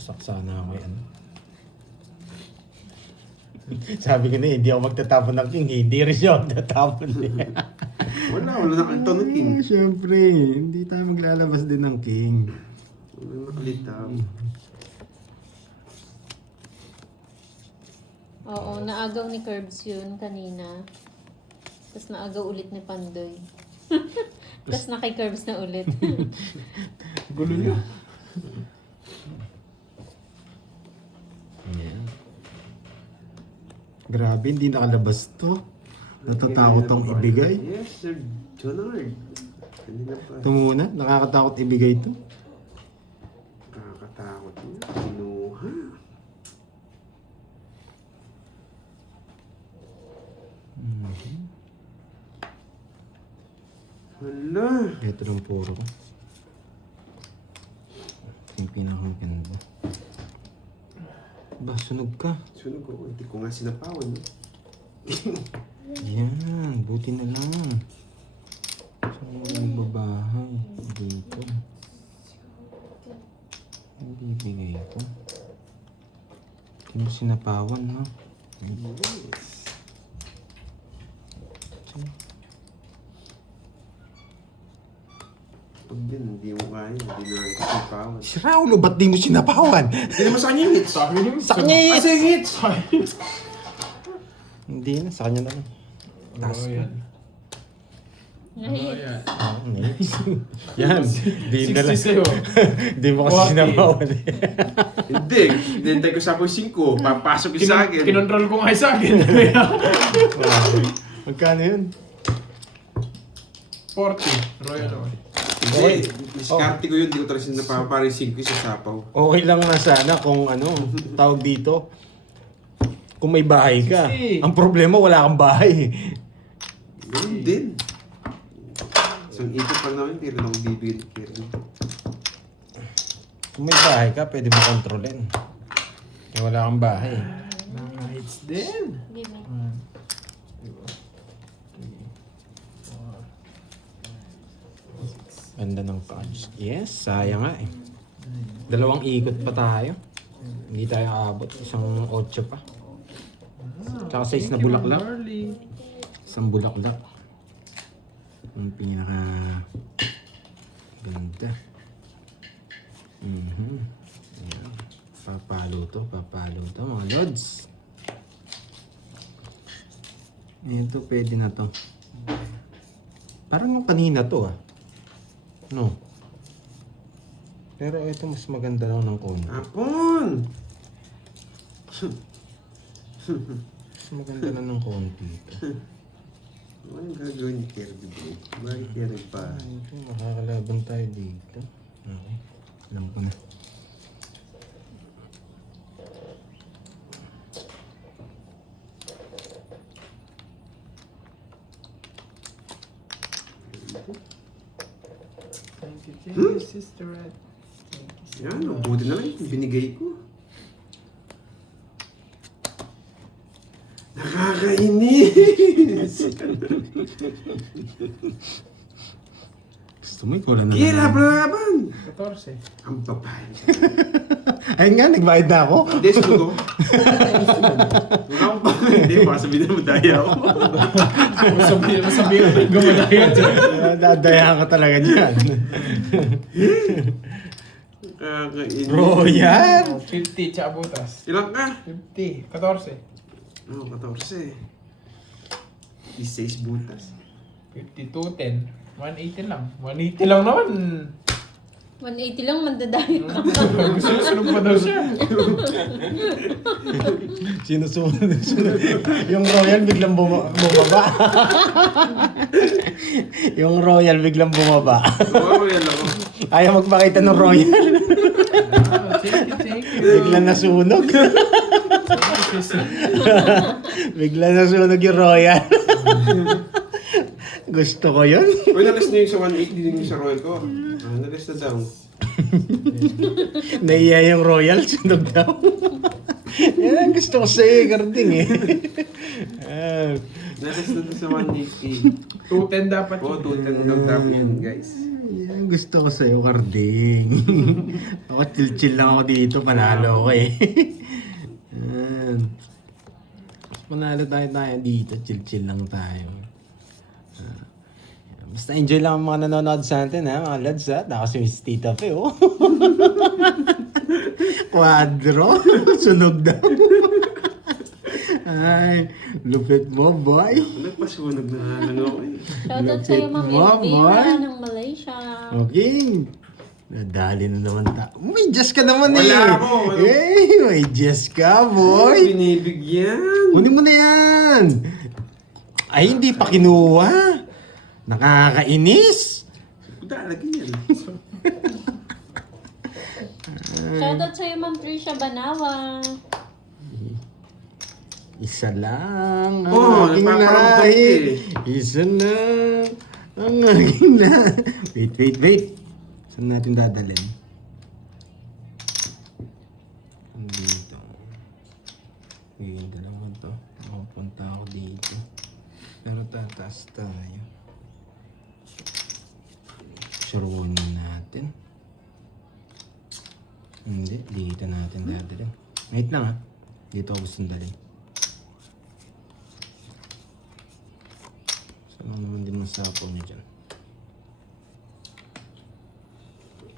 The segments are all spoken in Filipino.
Saksa na ako yan. Sabi ko na hindi ako magtatapon ng king. Hindi rin siya magtatapon. Wala na kanto ng king. Siyempre, hindi tayo maglalabas din ng king. Wala nakalitaw. Oo, naagaw ni Curbs yun kanina. Tapos naagaw ulit ni Pandoy. Tapos na kay Curbs na ulit. Gulo niya. Yeah. Grabe, hindi nakalabas to. Natatakot tong ibigay. Yes, Sir Jonard. Kanina pa. Ito muna, nakakatakot ibigay to. Nakakatakot niya. Kinuha. Hala. Ito lang puro ko. Ito yung pinakamaganda. Ba, sunog ka. Sunog ko. Hindi ko nga sinapawan. No? Yan, buti na lang. Saan mo ibabahay? Dito. Hindi bigay ko. Hindi mo sinapawan, no? Yes. Pag din, hindi mo kaya. Hindi na sinapawan. Si Raulo, ba't di mo sinapawan? Hindi naman sa kanya yung hits. Sa kanya yung hits! yung hits! Hindi na, sa kanya na lang. Taas Oo, ko. yan. Nahit. Oo, yan. Next. Yan, di na 60 lang. sa'yo. Di mo kasi 40. sinapawan eh. Hindi. Hinintay ko sa po 5. Papasok yung sa akin. Kinontrol ko nga sa akin. Magkano yun? 40. Royal oil. Hindi. Diskarte ko yun. Hindi ko talaga sinapawan. Parang 5 sa sapaw. Okay lang na sana kung ano, tawag dito. Kung may bahay ka. Kasi- Ang problema, wala kang bahay. Ganun din. So, ito pa naman. Hindi rin ako bibigyan ni Kevin. Kung may bahay ka, pwede mo kontrolin. Kaya wala kang bahay. Mga hits din. Give me. Ganda ng cards. Yes, sayang nga eh. Dalawang ikot pa tayo. Hindi tayo aabot. Isang 8 pa. Tsaka size na bulaklak. Isang bulaklak. Ang pinaka ganda. Ayan. Papalo to mga lods. Ayan to, pwede na to. Parang yung kanina to ah. No. Pero ito mas maganda lang ng konti. Apon! Mas maganda lang ng konti ito. Ano yung gagawin ni Kirby bro? Bakit Kirby pa? Ito, makakalaban tayo dito. Okay. Alam ko na. Thank you, Sister Red. Thank you, Yan, buti na lang yung binigay ko. Nakakainis! Gusto mo ikaw lang Kira, laban! 14. Ang babae. Ayun nga, nagbayad na ako. Hindi, sugo ko. Hindi, baka sabihin na madaya ako. Masabihin na gumadaya dyan. Dadayahan ka talaga dyan. Nakakainis. Royal! 50, tsaka butas. Ilang ka? 50, 14. Oo, 14. 16 butas. 52, 10. 180 lang. 180 lang naman. 180 lang, mandadayo ka. Gusto niya, sunod pa daw siya. Sinusunod. Yung Royal biglang bumaba. Yung Royal biglang bumaba. Oo, yan ako. Ayaw magpakita ng Royal. Thank you. Biglang nasunog. Biglang nasunog yung Royal. Gusto ko yun. Uy, nalis na yung sa 180, din yung sa Royal ko. Ah, nalis na daw. Naiya yung Royal, sunog daw. Yan ang gusto ko sa'yo, Garding eh. Nalis na daw sa 180. 210 dapat Oo, yun. 210 daw dapat yun, guys. Yan gusto ko sa'yo, Karding. Ako chill-chill lang ako dito, panalo ko eh. Yan. Panalo tayo dito, chill-chill lang tayo. Basta enjoy lang ang mga nanonood sa atin ha, mga lads ha. Tapos yung Tita Fe, oh. Quadro, sunog daw. Ay, lupit mo, boy. Nagpasunog na ano ako eh. Shoutout sa'yo, Ma'am Elvira ng Malaysia. Okay. Nadali na naman May Diyos ka naman eh. Wala ako, ano? May Diyos ka, boy. Binibigyan. Kunin mo na yan. Ay, hindi pa kinuha. Nakakainis. Lagi yan. Shoutout sa'yo, Ma'am Trisha Banawa. Isa lang ang Oh, aking napaparamdam lahi. eh. Isa lang ang aking lahi. Wait. Saan natin dadalhin? Dito. Yung dalawa to. Makapunta ako dito. Pero tataas tayo. Surunin natin. Hindi, dito natin dadalhin. Wait lang ha. Dito ako gusto dalhin. Saan naman din masapaw niya dyan?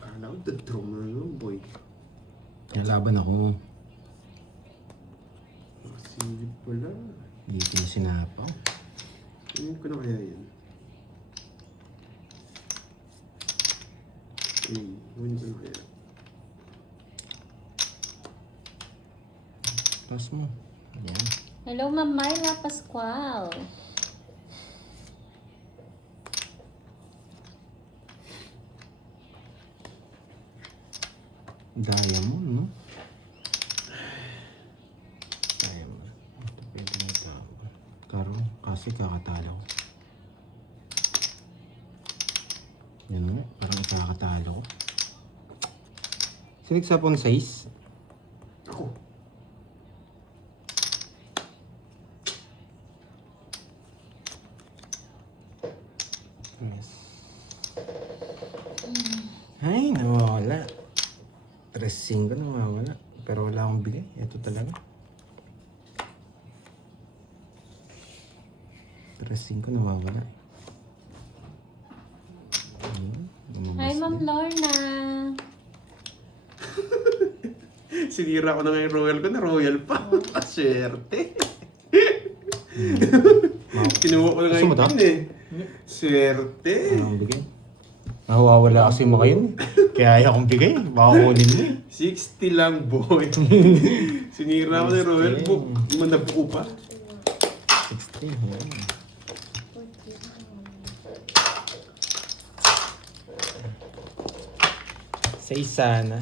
Akala ko the-draw mo na naman, boy. Nalaban ako. Silip pala. Dito yung sinapaw. Ano ko na kaya yan? Ano ko na kaya? Tapos mo. Ayan. Hello, Ma'am Myla Pascual. Diamond, no? Diamond. Ito pwede na tawag. Karo, kasi kakatalo ko. Yan mo, parang kakatalo ko. Sinigsapon size? Ako. Yes. Ay, nawawala. 3-5 nawawala. Pero wala akong bigay. Ito talaga. 3-5 nawawala. Hi, Ma'am Lorna. Sinira ko na nga yung royal ko na royal pa. Swerte. Kinuha ko na nga Gusto mo yung to? pin eh. Swerte. Ano akong bigay? Nawawala kasi mga yun. Kaya ayaw kong bigay. Baka kunin mo eh. 60 lang, boy. Sinira ko na yung royal book. Hindi man nabuo pa. 60. Yan. Size sana.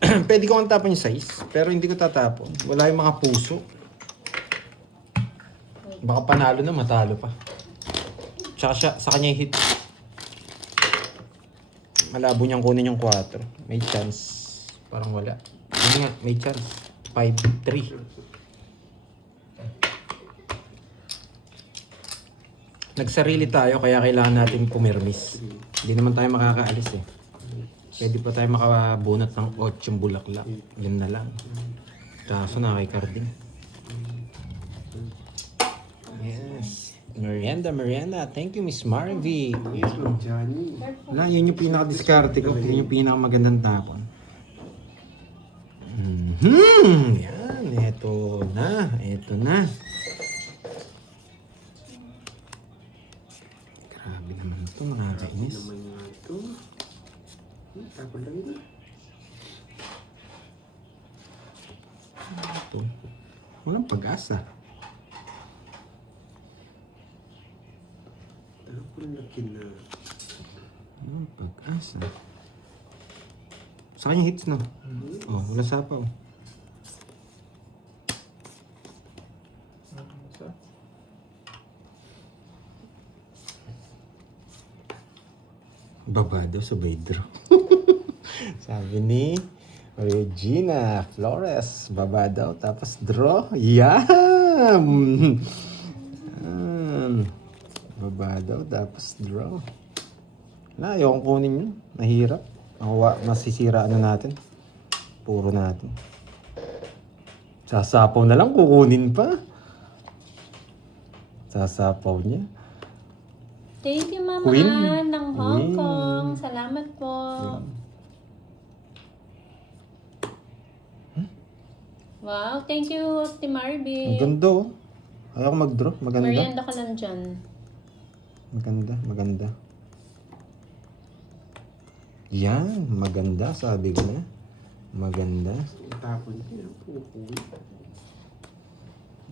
Pwede ko ang tapon yung size. Pero hindi ko tatapon. Wala yung mga puso. Baka panalo na, matalo pa. Tsaka siya, sa kanya yung hit. Malabo niyang kunin yung 4. May chance. Parang wala. Hindi nga, may chance. 5-3. Nagsarili tayo kaya kailangan natin pumirmis. Hindi naman tayo makakaalis eh. Pwede pa tayo makabunot ng 8 bulaklak. Yun na lang. Kaso na kay Carding. Yes. Merienda. Thank you, Miss Marvy. Yes, Ma'am Johnny. Wala, yun yung pinaka-discarte ko. Yun yung pinaka-magandang tapon. Yan. Ito na. Grabe naman ito. Nakakainis. Naman nga ito. Tapon lang ito. Ito. Walang pag-asa. Tapon laki na. Walang pag-asa. Sa kanya hits no? Oh, wala sapaw. Baba daw sa Baydro. Sabi ni Regina Flores, baba daw tapos draw. Yum! Baba daw tapos draw. Na, ayokong kunin yun. Nahirap. Masisira ano natin. Puro natin. Sasapaw na lang, kukunin pa. Sasapaw niya. Thank you, Mama Queen. Ann ng Hong Queen. Kong. Salamat po. Wow, thank you, Ate Ang Marby. ganda oh. Ayoko mag-draw. Maganda. Merienda ka lang dyan. Maganda, maganda. Yan, maganda, sabi ko na. Maganda. Tapon niya. Pupuwi.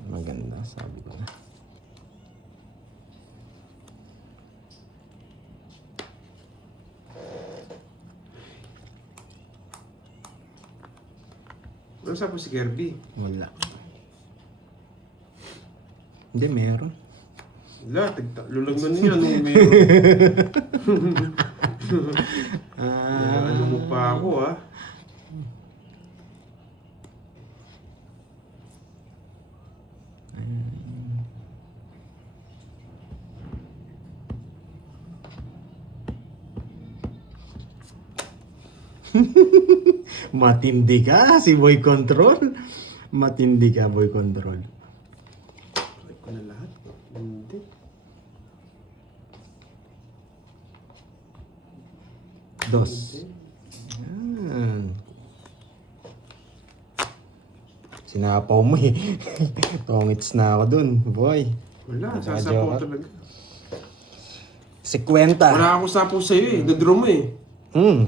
Maganda, sabi ko na. Ano sa po si Kirby? Wala. Hindi, meron. Wala, lulagman niya. Ano meron? Ano mo pa ako ah. Matindi ka, si Boy Control. Matindi ka, Boy Control. Try ko na lahat. Hindi. Dos. Hindi. Yan. Sinapaw mo eh. Tongits na ako dun, boy. Wala, Joke. sasapaw talaga. 50. Wala ako sapaw sa'yo eh. Nadraw mo eh.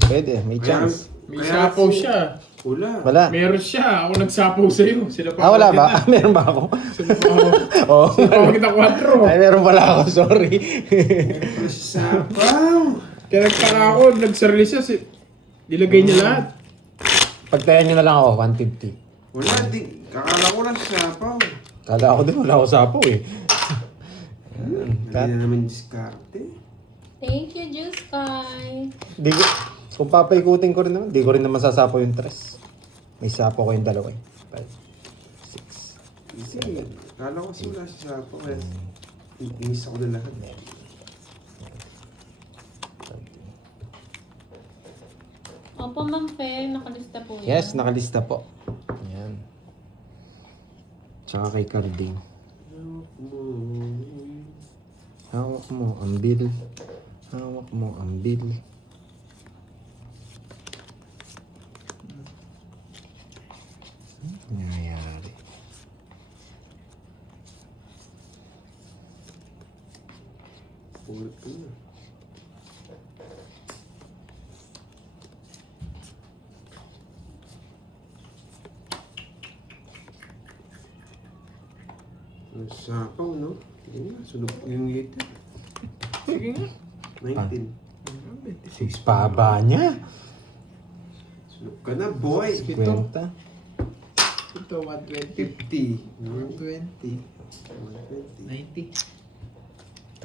Pwede. May chance. May sapaw siya. Wala. Wala. Meron siya. Ako nagsapaw sa'yo. Sila pa Wala ba? Meron ba ako? Sila pa Oo. Sila pa kita 4. Ay, meron pala ako. Sorry. Wala si sapaw. Kaya nagtaka ako. Nagsarili siya. Nilagay niya lahat. Pagtayan nyo na lang ako, 150. Wala, di. Kakala ko lang si sapaw. Kala ko din, wala ako sapo eh. Hindi na naman diskarte. Thank you, Juice Guy. Di ko, kung papaikutin ko rin naman, di ko rin naman sasapo yung 3. May sapo ko yung 2 eh. 5, 6. Kasi, kala ko si wala si sapaw. Kaya, inis ako na lahat. Opo, Ma'am Fe, nakalista po yan. Yes, nakalista po. Yan. Tsaka kay Carding. Hawak mo ang bill. Hawak mo ang bill. Nangyayari. Ulit ko na. Ang sapaw, no? Hindi nga, sunog yung ngiti. Sige nga. 19. 6 paba niya. Sunog ka na, boy! 50. Ito, 120. 50. 120. 120. 90.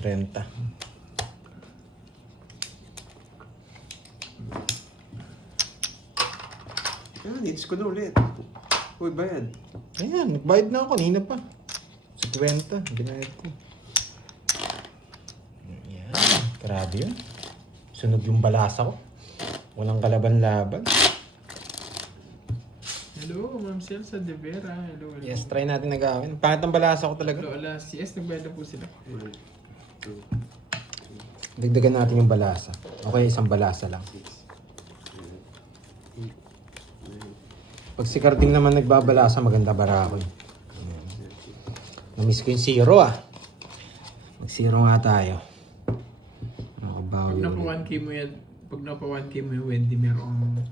30. Ah, needs ko na ulit. Uy, bayad. Ayan, nagbayad na ako kanina pa. 50, binayad ko. Ayan, grabe yun. Sunog yung balasa ko. Walang kalaban-laban. Hello, Ma'am Celsa de Vera. Hello, hello. Yes, try natin na gawin. Pangit ang balasa ko talaga. Hello, alas. Yes, nagbayad na po sila. 1, 2, Dagdagan natin yung balasa. Okay, isang balasa lang. 6, 7, 8, 9, Pag si Carding naman nagbabalasa, maganda bara ako. Namiss ko yung 0 ah. Mag-0 nga tayo. Pag Makabawi napa ulit. 1K mo yan, pag napa 1K mo yung Wendy, merong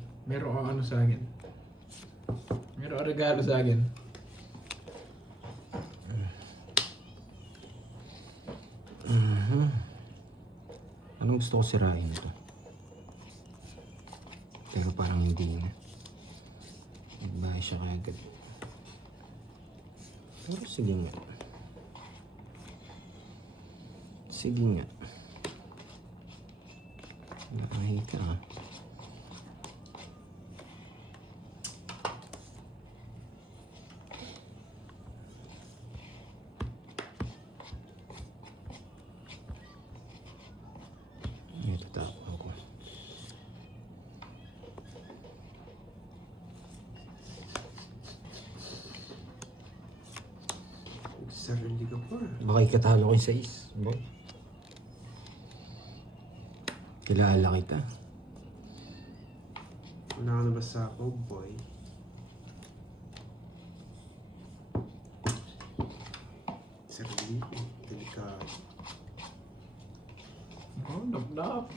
ano sa akin. Merong regalo sa akin. Anong gusto ko sirain ito? Pero parang hindi na. Nagbahay siya kagad. Pero sige nga. Sige nga. Nakahi ka ah. Ito tapos. Sarili ka pa. Baka ikatalo ko yung 6. Boy. Kilala kita. Wala ka na ba sa ako, boy? Sarili ko. Delikado. Oh, nap-nap.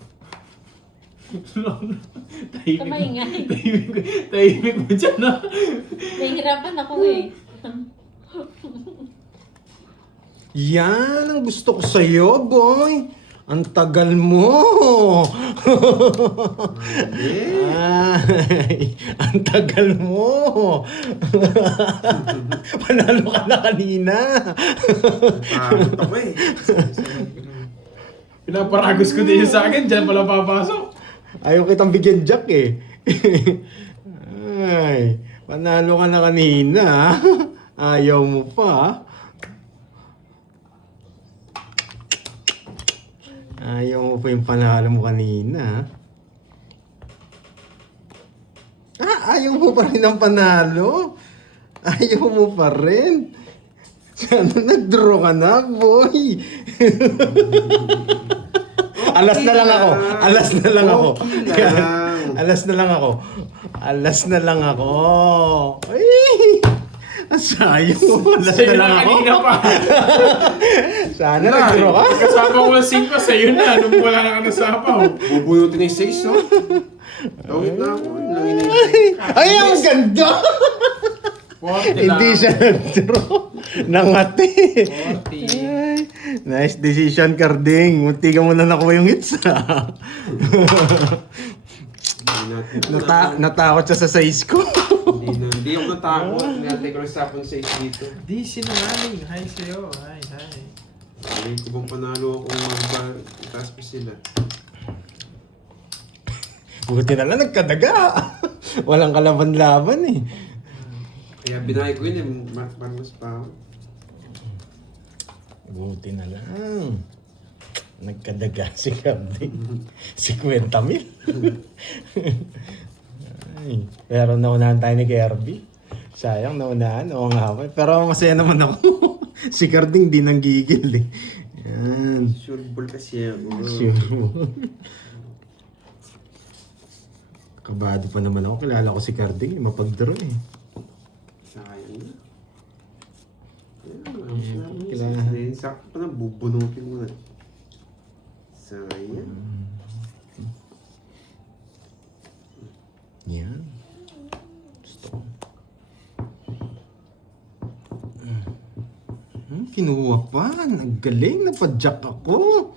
Kamaingay. Tahimik mo dyan na. Nahihirapan ako eh. Yan ang gusto ko sa'yo, boy. Ang tagal mo. Ay, ang tagal mo. Panalo ka na kanina. Takot ako eh. Pinaparagos ko din sa akin, dyan pala papasok. Ayaw kitang bigyan Jack eh. Ay, panalo ka na kanina. Ayaw mo pa. Ayaw mo pa yung panalo mo kanina. Ayaw mo pa rin ang panalo. Ayaw mo pa rin. Sana nag-draw ka na, boy. Alas na lang ako. Alas na lang ako. Okay lang. Alas na lang ako. Alas na lang ako. Ay! Ang sayang mo. Alas na lang ako. Kanina pa. Sana nag-draw ka. Kasama ko ng 5 sa'yo na. Nung wala na ka nasapaw. Bubunutin na yung 6, oh. Tawid na ako. Langin na yung 6. Ay, ang ganda! Hindi siya nag-draw. Nangati. 40. Ay, nice decision, Carding. Munti ka muna nakuha yung hits, ha? Natakot siya sa size ko. Hindi ako natakot. Nilantay ko lang sa hapon 6 dito. Di sinungaling. Hi sa'yo. Hi, hi. Ngayon ko bang panalo akong magba-taas pa sila. Buti na lang nagkadaga. Walang kalaban-laban eh. Kaya binay ko yun eh. Para mas pa ako. Buti na lang. Nagkadaga si Carding. 50,000. Ay, pero naunahan tayo ni Kirby. Sayang, naunahan. Oo nga pa. Pero masaya naman ako. Si Carding di nang gigil eh. Yan. Sure ball kasi ako. Sure. Kabado pa naman ako. Kilala ko si Carding. Mapag-draw eh. Sayang na. Kilala. Sakto pa na, bubunutin mo na. Sayang. Yan. Gusto ko. Kinuha pa. Ang galing. Napadjack ako.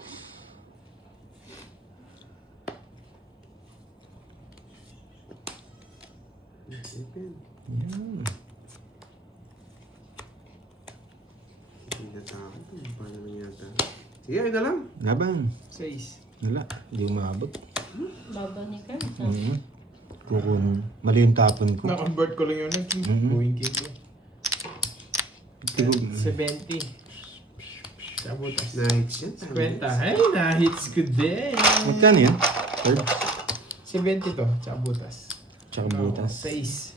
Yan. Hindi natakot. Paano naman yata? Sige, ayun na lang. Laban. 6. Wala. Hindi umabot. Baba ni Carl. Mali yung tapon ko. Na-convert ko lang yun. Mhm. Going king ko. Tigo- 70. Sa butas. Na-hits yan. 50. Ay, na-hits ko din. Magkano yan? Third? 70 to. Sa butas. Tsaka butas. 6.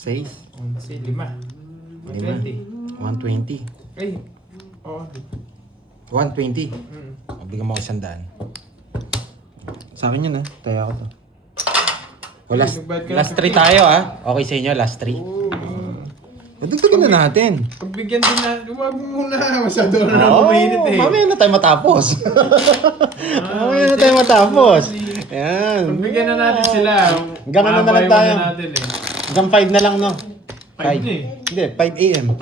6. 11. 5. 120. 120. Ay. Oo. 120. Bigyan mo ako 100. Sa akin yun Kaya ako to. O last, Nagbayad ka na last 3 tayo Okay sa inyo, last 3. Dagdagan na natin. Pagbigyan din na, huwag muna. Masyado na mainit eh. Mamaya na tayo matapos. Mamaya na tayo matapos. Ayan. Pagbigyan na natin sila. Hanggang ano na lang Mabayawan tayo? na natin eh. Hanggang 5 na lang, no? 5 na eh. Hindi, 5 a.m. 5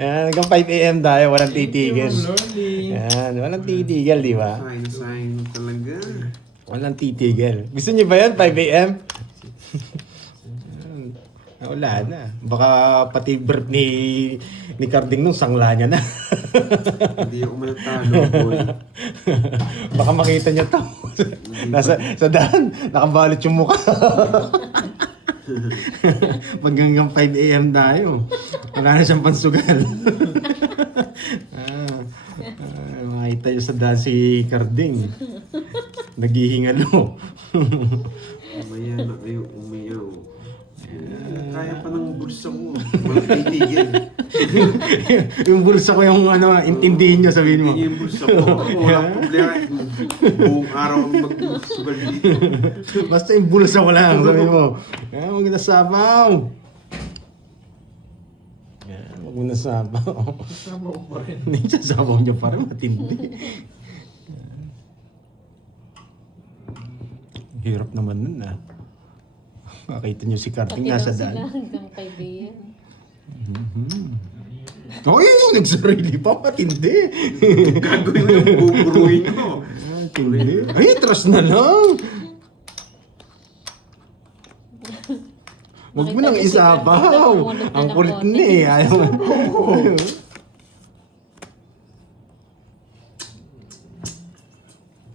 Ayan, hanggang 5 a.m. tayo. Walang titigil. Lordy. Ayan, walang titigil, di ba? Sayang talaga. Walang titigil. Gusto niyo ba yan? 5 a.m.? Wala na. Baka pati birth ni Carding nung sangla niya na. Hindi ako manatalo, boy. Baka makita niya to. Sa daan, nakabalot yung mukha. Pag hanggang 5 a.m. tayo, wala na siyang pansugal. Makita niyo sa daan si Carding. Naghihingalo. Umaya na kayo, umayaw. Kaya pa ng bulsa bulsa mo. Walang kaibigan. Yung bulsa ko yung ano, intindihin nyo, sabihin mo. Hindi yung bulsa ko. Walang problema. Buong araw ang magsugal dito. Basta yung bulsa ko lang, sabihin mo. Huwag na sabaw. Huwag mo na sabaw. Sabaw ko pa rin. Hindi siya sabaw niya pa rin, matindi. Hirap naman nun ah. Makita niyo si Karting Pati daw nasa sila daan. hanggang kay Bea. Oy, nagsarili pa, matindi. Gagawin mo yung buburuin ko. Matindi. Ay, trust na lang. Huwag mo nang Nakita ko si isabaw. Karting, tumulog na Ang ng kulit konti. na eh. Ayaw mo.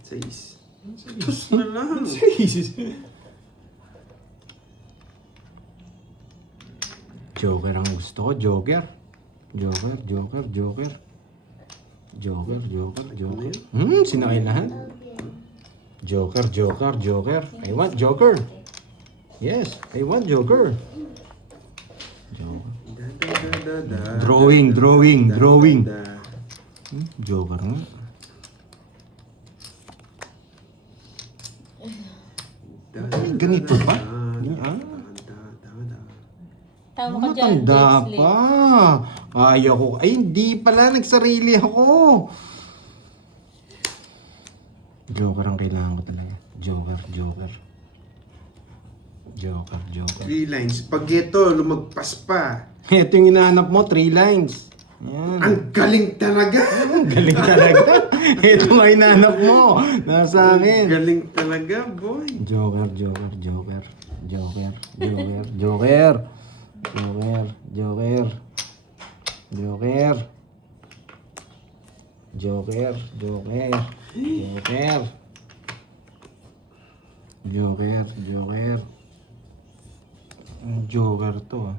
Sais. Tapos na lang. Jesus. Joker ang gusto ko, Joker. Joker, Joker, Joker. Joker, Joker, Joker. Sinakay lahat. Joker, Joker, Joker. I want Joker. Yes, I want Joker. Joker. Drawing, drawing, drawing. Joker nga. Ay, ganito ba? Tama ka dyan, Matanda Leslie. pa. Ayaw ko. Ay, hindi pala. Nagsarili ako. Joker ang kailangan ko talaga. Joker, Joker. Joker, Joker. 3 lines. Pag ito, lumagpas pa. Ito yung hinahanap mo, 3 lines. Yan. Ang galing talaga! Ang galing talaga. Ito nga hinahanap mo. Nasa Ang akin. galing talaga, boy. Joker, Joker, Joker. Joker, Joker, Joker. Joker, Joker. Joker. Joker, Joker. Joker. Joker, Joker. Ang Joker to ah.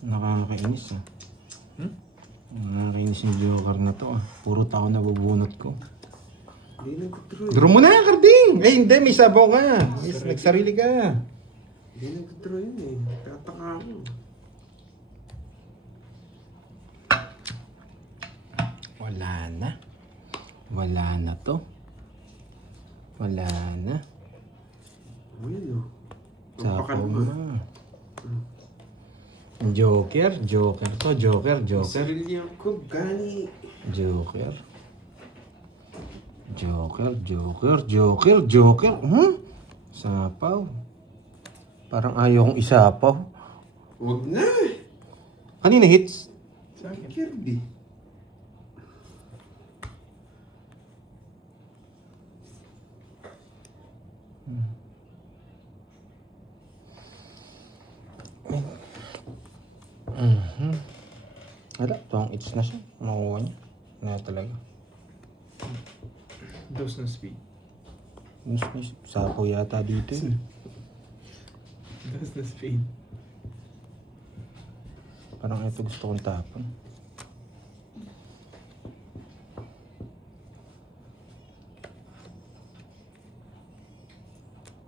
Nakakainis ah. Nakakainis yung Joker na to ah. Puro tao nabubunot ko. Hindi nag-draw. Draw mo na, Karding! Eh, hindi. May sabaw ka. Yes, nagsarili ka. Hindi nag-draw yun eh. Tataka ako. Wala na. Wala na to. Wala na. Ayun o. Sabaw Papakan mo. na. Joker, Joker to. Joker, Joker. Sarili ko, gani. Joker. Joker, Joker, Joker, Joker. Sapaw. Parang ayaw kong isapaw. Huwag na. Kanina hits? Sa akin. Kirby. Wala, tuwang hits na siya. Makuha niya. Na talaga. Dose ng speed. Sapaw yata dito eh. Dose ng speed. Parang ito gusto kong tapon.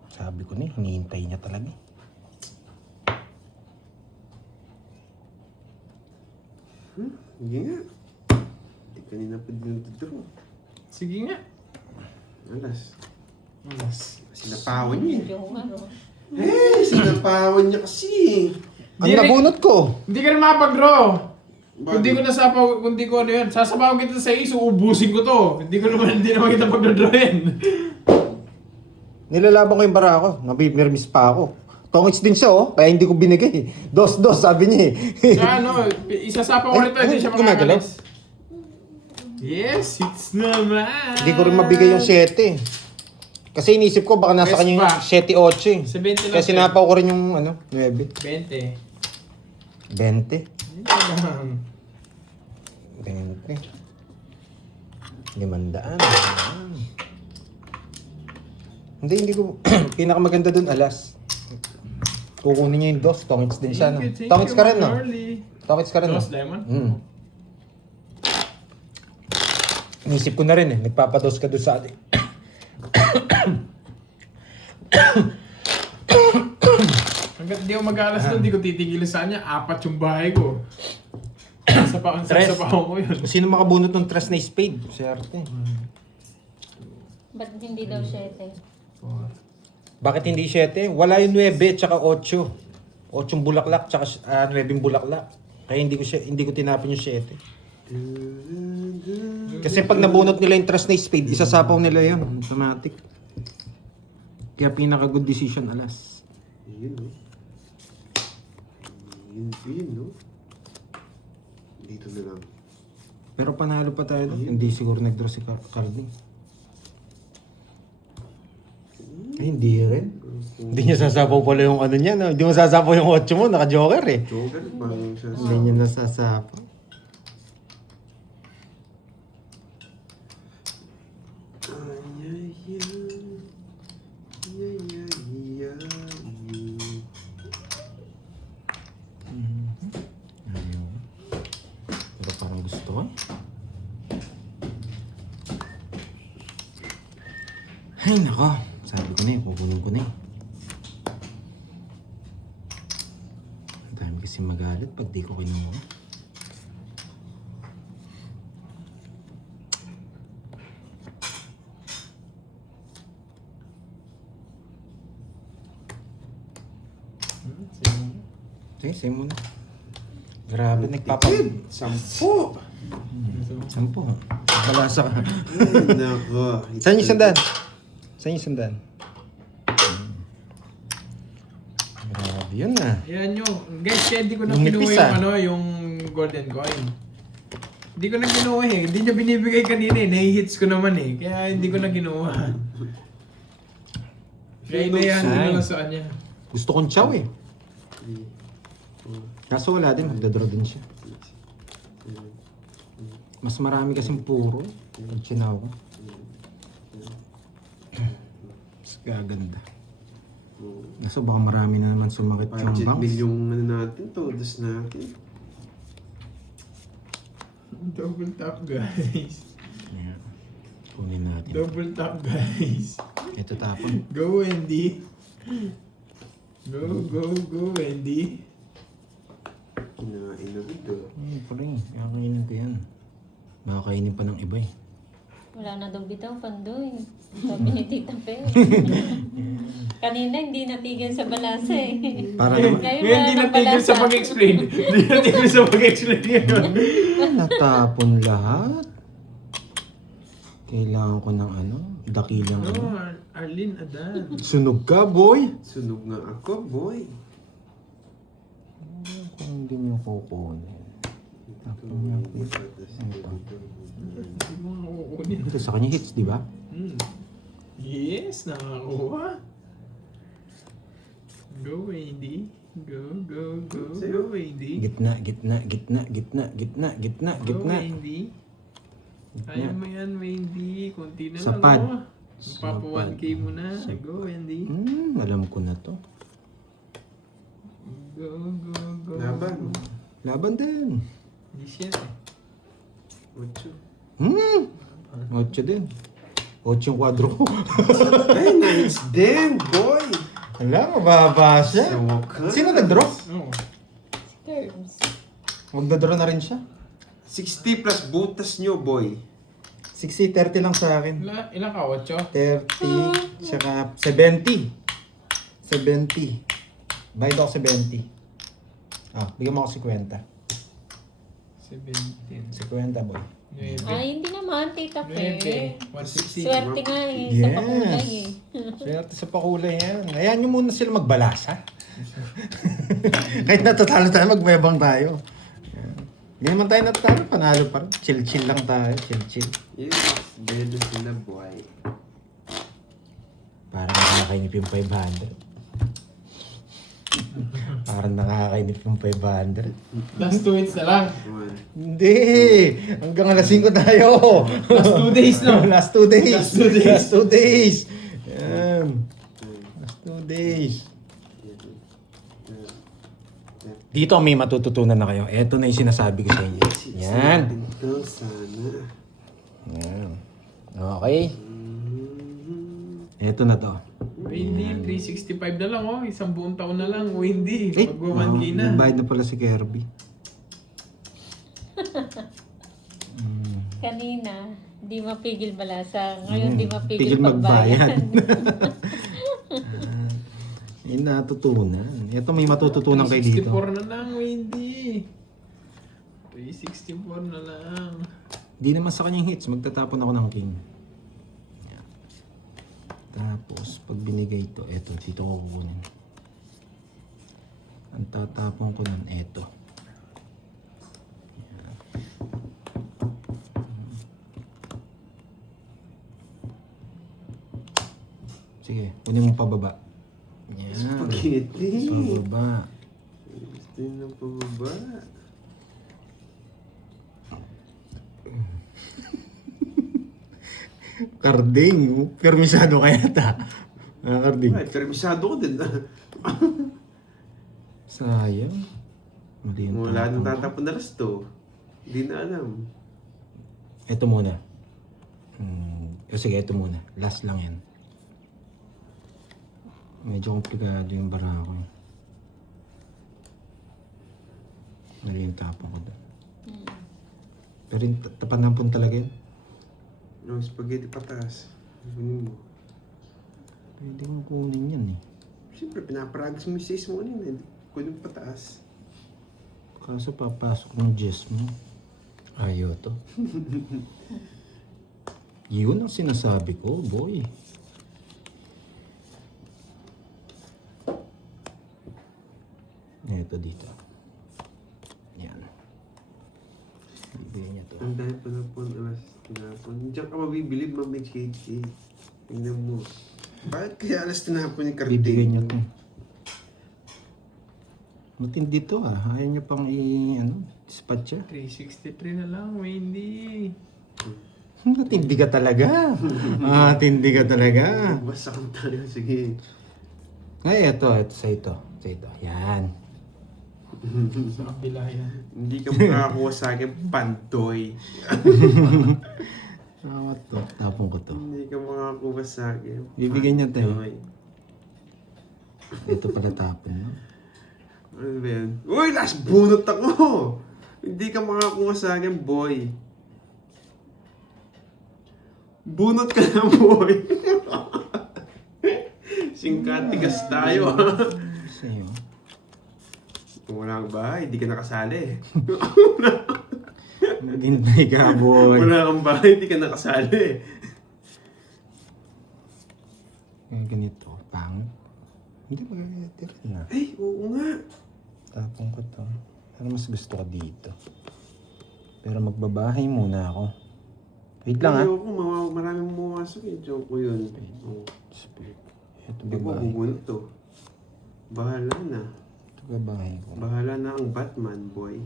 Sabi ko na eh, hinihintay niya talaga eh. Hindi nga. Hindi kanina pa din nag-draw. Sige nga. Alas. Alas. Sinapawan niya eh. Joker. Sinapawan niya kasi. Ang Di rin- nabunot ko! Hindi ka na makapag-draw. Bakit? Kung di ko nasapaw, kung di ko ano yan, sasapawan kita sa is, uubusin ko to. Hindi naman kita pag-draw yan. Nilalaban ko yung bara ko. Nabimirmis pa ako. Tongits din siya oh, kaya hindi ko binigay. Dos, sabi niya eh. Sa ano, isasapaw ko rin to, hindi siya gumagalaw? makakalis. Yes, it's naman. Hindi ko rin mabigay yung 7. Kasi inisip ko baka nasa Best kanya yung pa. 7-8 eh. 70 lang. Kaya sinapaw ko rin yung ano, 9. 20. 20. Hindi lang. 20. 500. Hindi ko. Pinakamaganda dun, alas. Kukunin niya yung dos. Tongits din siya, no? Thank you, Tongits ka rin, no? Marley. Tongits ka rin, no? Dos lemon? Inisip ko na rin, eh. Nagpapados ka doon sa atin. Ang Hanggat di ako mag-alas doon, di ko titigil sa kanya. 4 yung bahay ko. Sa Tres. pa ko yun. Sino makabunot ng tres na spade? Si Arte. Ba't hindi daw 7? Bakit hindi 7? Wala yung 9 tsaka 8. 8 bulaklak tsaka 9 bulaklak. Kaya hindi ko tinapin yung 7. Kasi pag nabunot nila yung trust na spade, isasapaw nila yun. Automatic. Kaya pinaka-good decision, alas. Yun, no? Yun, no? Dito na lang. Pero panalo pa tayo doon. Hindi siguro nag-draw si Carding. Hindi rin. Hindi niya sasapaw pala yung ano niya. No? Hindi mo sasapaw yung 8 mo. Naka-joker eh. Joker, parang siya. Hindi niya nasasapaw. Ayaw. Pero parang gusto ko. Ay nako. Sabi ko na eh. Kukunin ko na eh. Ang dami kasi magalit pag di ko kinuha. Sige, same mo na. Grabe, nagpapag... 10! 10. Balasa ka. Ay, nako. Saan yung sandan? Saan yung sandan? Grabe yun ah. Yan yung, guys, kaya hindi ko na Lumipis, kinuha yung, ah. yung golden coin. Hindi ko na kinuha eh. Hindi niya binibigay kanina eh. Nahi-hits ko naman eh. Kaya hindi ko na kinuha. Kaya inayahan ko na lang sa kanya. Gusto kong chow eh. Kaso wala din, magdadraw din siya. Mas marami kasing puro. Pag chinaw ko. Mas gaganda. Kaso baka marami na naman sumakit yung Budget bangs. bill yung ano natin, todos natin. Double tap, guys. Ayan. Kunin natin. Double tap, guys. Ito tapon. Go, Wendy. Go, go, go, Wendy. Kinain na ito. Pare, kakainin ko yan. Baka kainin pa ng iba eh. Wala na daw bitaw, Pandoy. Sabi ni Tita Pe. Kanina hindi natigil sa balasa eh. Para naman, Ngayon Ngayon wala di nang natigil sa balasa. pag-explain. Di natigil sa pag-explain yun. natapon lahat. Kailangan ko ng ano, dakilang ano. No, Arlene Adan. Sunog ka, boy! Sunog nga ako, boy. Kung hindi mo kukunin. Tapon niya ako. Hindi mo nga kukunin. Ito sa kanya hits, di ba? Yes, nakakuha. Go, Wendy. Go, go, go. Go, Wendy. Gitna, gitna, gitna, gitna, gitna, gitna, Go, gitna. Wendy. Kaya mo yan, Wendy. Kunti na Sa lang, pad. oh. Papa 1K mo na. Go, Wendy. Alam ko na to. Go, go, go. Laban. Laban din. Hindi siya. 8. 8 din. 8 yung kwadro ko. Ay, nice din, boy! Hala, mababa siya. Sa wakas. Sino nag-draw? Oh. Curbs. Magda-draw na rin siya. 60 plus butas nyo, boy. 60-30 lang sa akin. Ilang ka? 8? 30, saka 70. 70. Bayad ako 70. Bigyan mo ako 50. 17. 50, boy. 9. Ay, hindi naman, Tita Pe. 160. Swerte nga eh, sa pakulay eh. Swerte sa pakulay yan. Ayan nyo muna sila magbalasa. Kahit natatalo tayo, magbebang tayo. Ayan. Hindi naman tayo natatalo, panalo pa rin. Chill-chill lang tayo, chill-chill. Yes, bedo sila, boy. Parang nakakainip yung 500. Parang nakakainip yung 500. Last 2 hits na lang. Hindi! Hanggang alas 5 tayo! Last 2 days, no? Last 2 days! Last 2 days. Last 2 days! Yan. Last 2 days. Dito may matututunan na kayo. Ito na yung sinasabi ko sa inyo. Yan. Ito, sana. Yan. Okay. Ito na to. Wendy, 365 na lang, oh. Isang buong taon na lang, o hindi. Eh, Magwa 1K na. Bayad na pala si Kirby. Kanina, di mapigil balasa. Ngayon, di Pigil mapigil magbayad. pagbayad. Yung natutunan. Ito may matututunan kayo dito. 364 na lang, Wendy. 364 na lang. Di naman sa kanyang hits, magtatapon ako ng king. Yan. Tapos, pag binigay ito, eto, dito ko kukunin. Ang tatapon ko nun, eto. Yan. Sige, kunin mo pababa. Yan. Spaghetti. Pababa. Gusto nyo ng pababa. Karding, permisado kaya ta. Karding. Ay, permisado ko din. Sayang. Mali yung Wala nang tapon ko. tatapon na last to. Hindi na alam. Ito muna. Sige, ito muna. Last lang yan. Medyo komplikado yung bara ko. Mali yung tapon ko doon. Pero yung tapanampon talaga yan. Yung spaghetti patas. Kunin mo. Pwede mo kunin yan eh. Siyempre, pinapragis mo yung sis mo kanina. Kunin mo pataas. Kaso papasok ng Jess mo. Ayaw to. Yun ang sinasabi ko, boy. Ito dito. Yan. Bibigyan niya to. Ang dahil pa na po alas tinapon. Diyan ka mabibili, Mami KK. Tingnan mo. Bakit kaya alas tinapon yung karding? Bibigyan niya to. Matindi to ah. Ayaw niyo pang dispatch siya. 363 na lang, Wendy. Matindi ka talaga. Matindi ka talaga. Basta kang tayo. Sige. Ay, ito sa ito. Sa ito. Yan. Sa kabila yan. Hindi ka makakakuha sa akin, pantoy. Tama to. Tapon ko to. Hindi ka makakakuha sa akin. Bibigyan niya to. pantoy. Ito pala tapon, no? Ano ba yan? Uy, last bunot ako! Hindi ka makakuha sa akin, boy. Bunot ka na, boy. Singkatigas tayo, ha? Sa'yo. Kung wala kang bahay, hindi ka nakasali. Maghintay ka, boy. Wala kang bahay, hindi ka nakasali. Ganito. Pang. Hindi magagitira na. Ay, oo nga. Tapon ko to. Pero mas gusto ko dito. Pero magbabahay muna ako. Wait lang ha. Ayoko, maraming mumasok eh. Joke ko yun. Oh. Ito Hindi ko babahay. bubunot to. Bahala na. Ito babahay ko. Bahala na ang Batman, boy.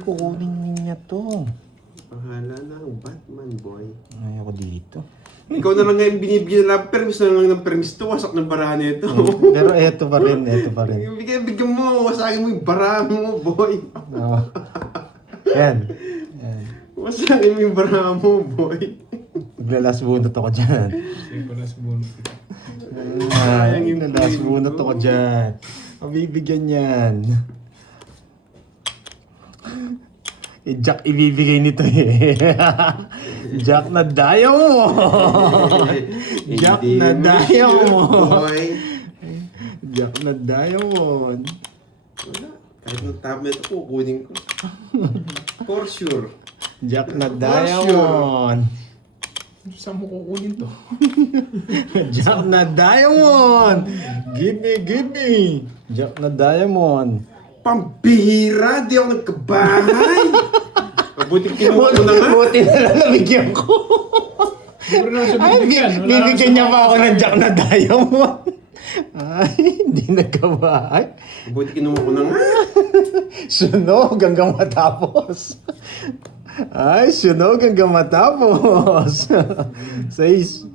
Kukunin niya to. Bahala na ang Batman, boy. Ayaw ko dito. Ikaw na lang ngayon binibigyan na lang permis na lang ng permis to. Wasak ng barahan nito. Pero eto pa rin. Eto pa rin. Bigyan mo. Wasakin mo yung barahan mo, boy. Oo. Yan. Yan. Wasakin mo yung barahan mo, boy. Maglalas bunot ako dyan. Sige ko last bonus. Maglalas bunot ako dyan. Mabibigyan yan. Jack ibibigay nito eh. Jack na diamond! Jack Hindi na mo diamond! sure, boy. Jack na diamond! Wala. Kahit nung tab nito, kukunin ko. For sure. Jack na sure. diamond! Saan mo kukunin to? Jack na diamond! Give me! Jack na diamond! Pambihira! Di ako nagkabahay! Mabuti kinuha ko na nga. Buti na lang nabigyan ko! Siguro na siya Ay, bibigyan. Wala bibigyan lang niya sa- pa ako ng Jack na diamond! Ay, hindi nagkabahay. Mabuti kinuha ko na nga. Sunog hanggang matapos. Ay, sunog hanggang matapos. 6.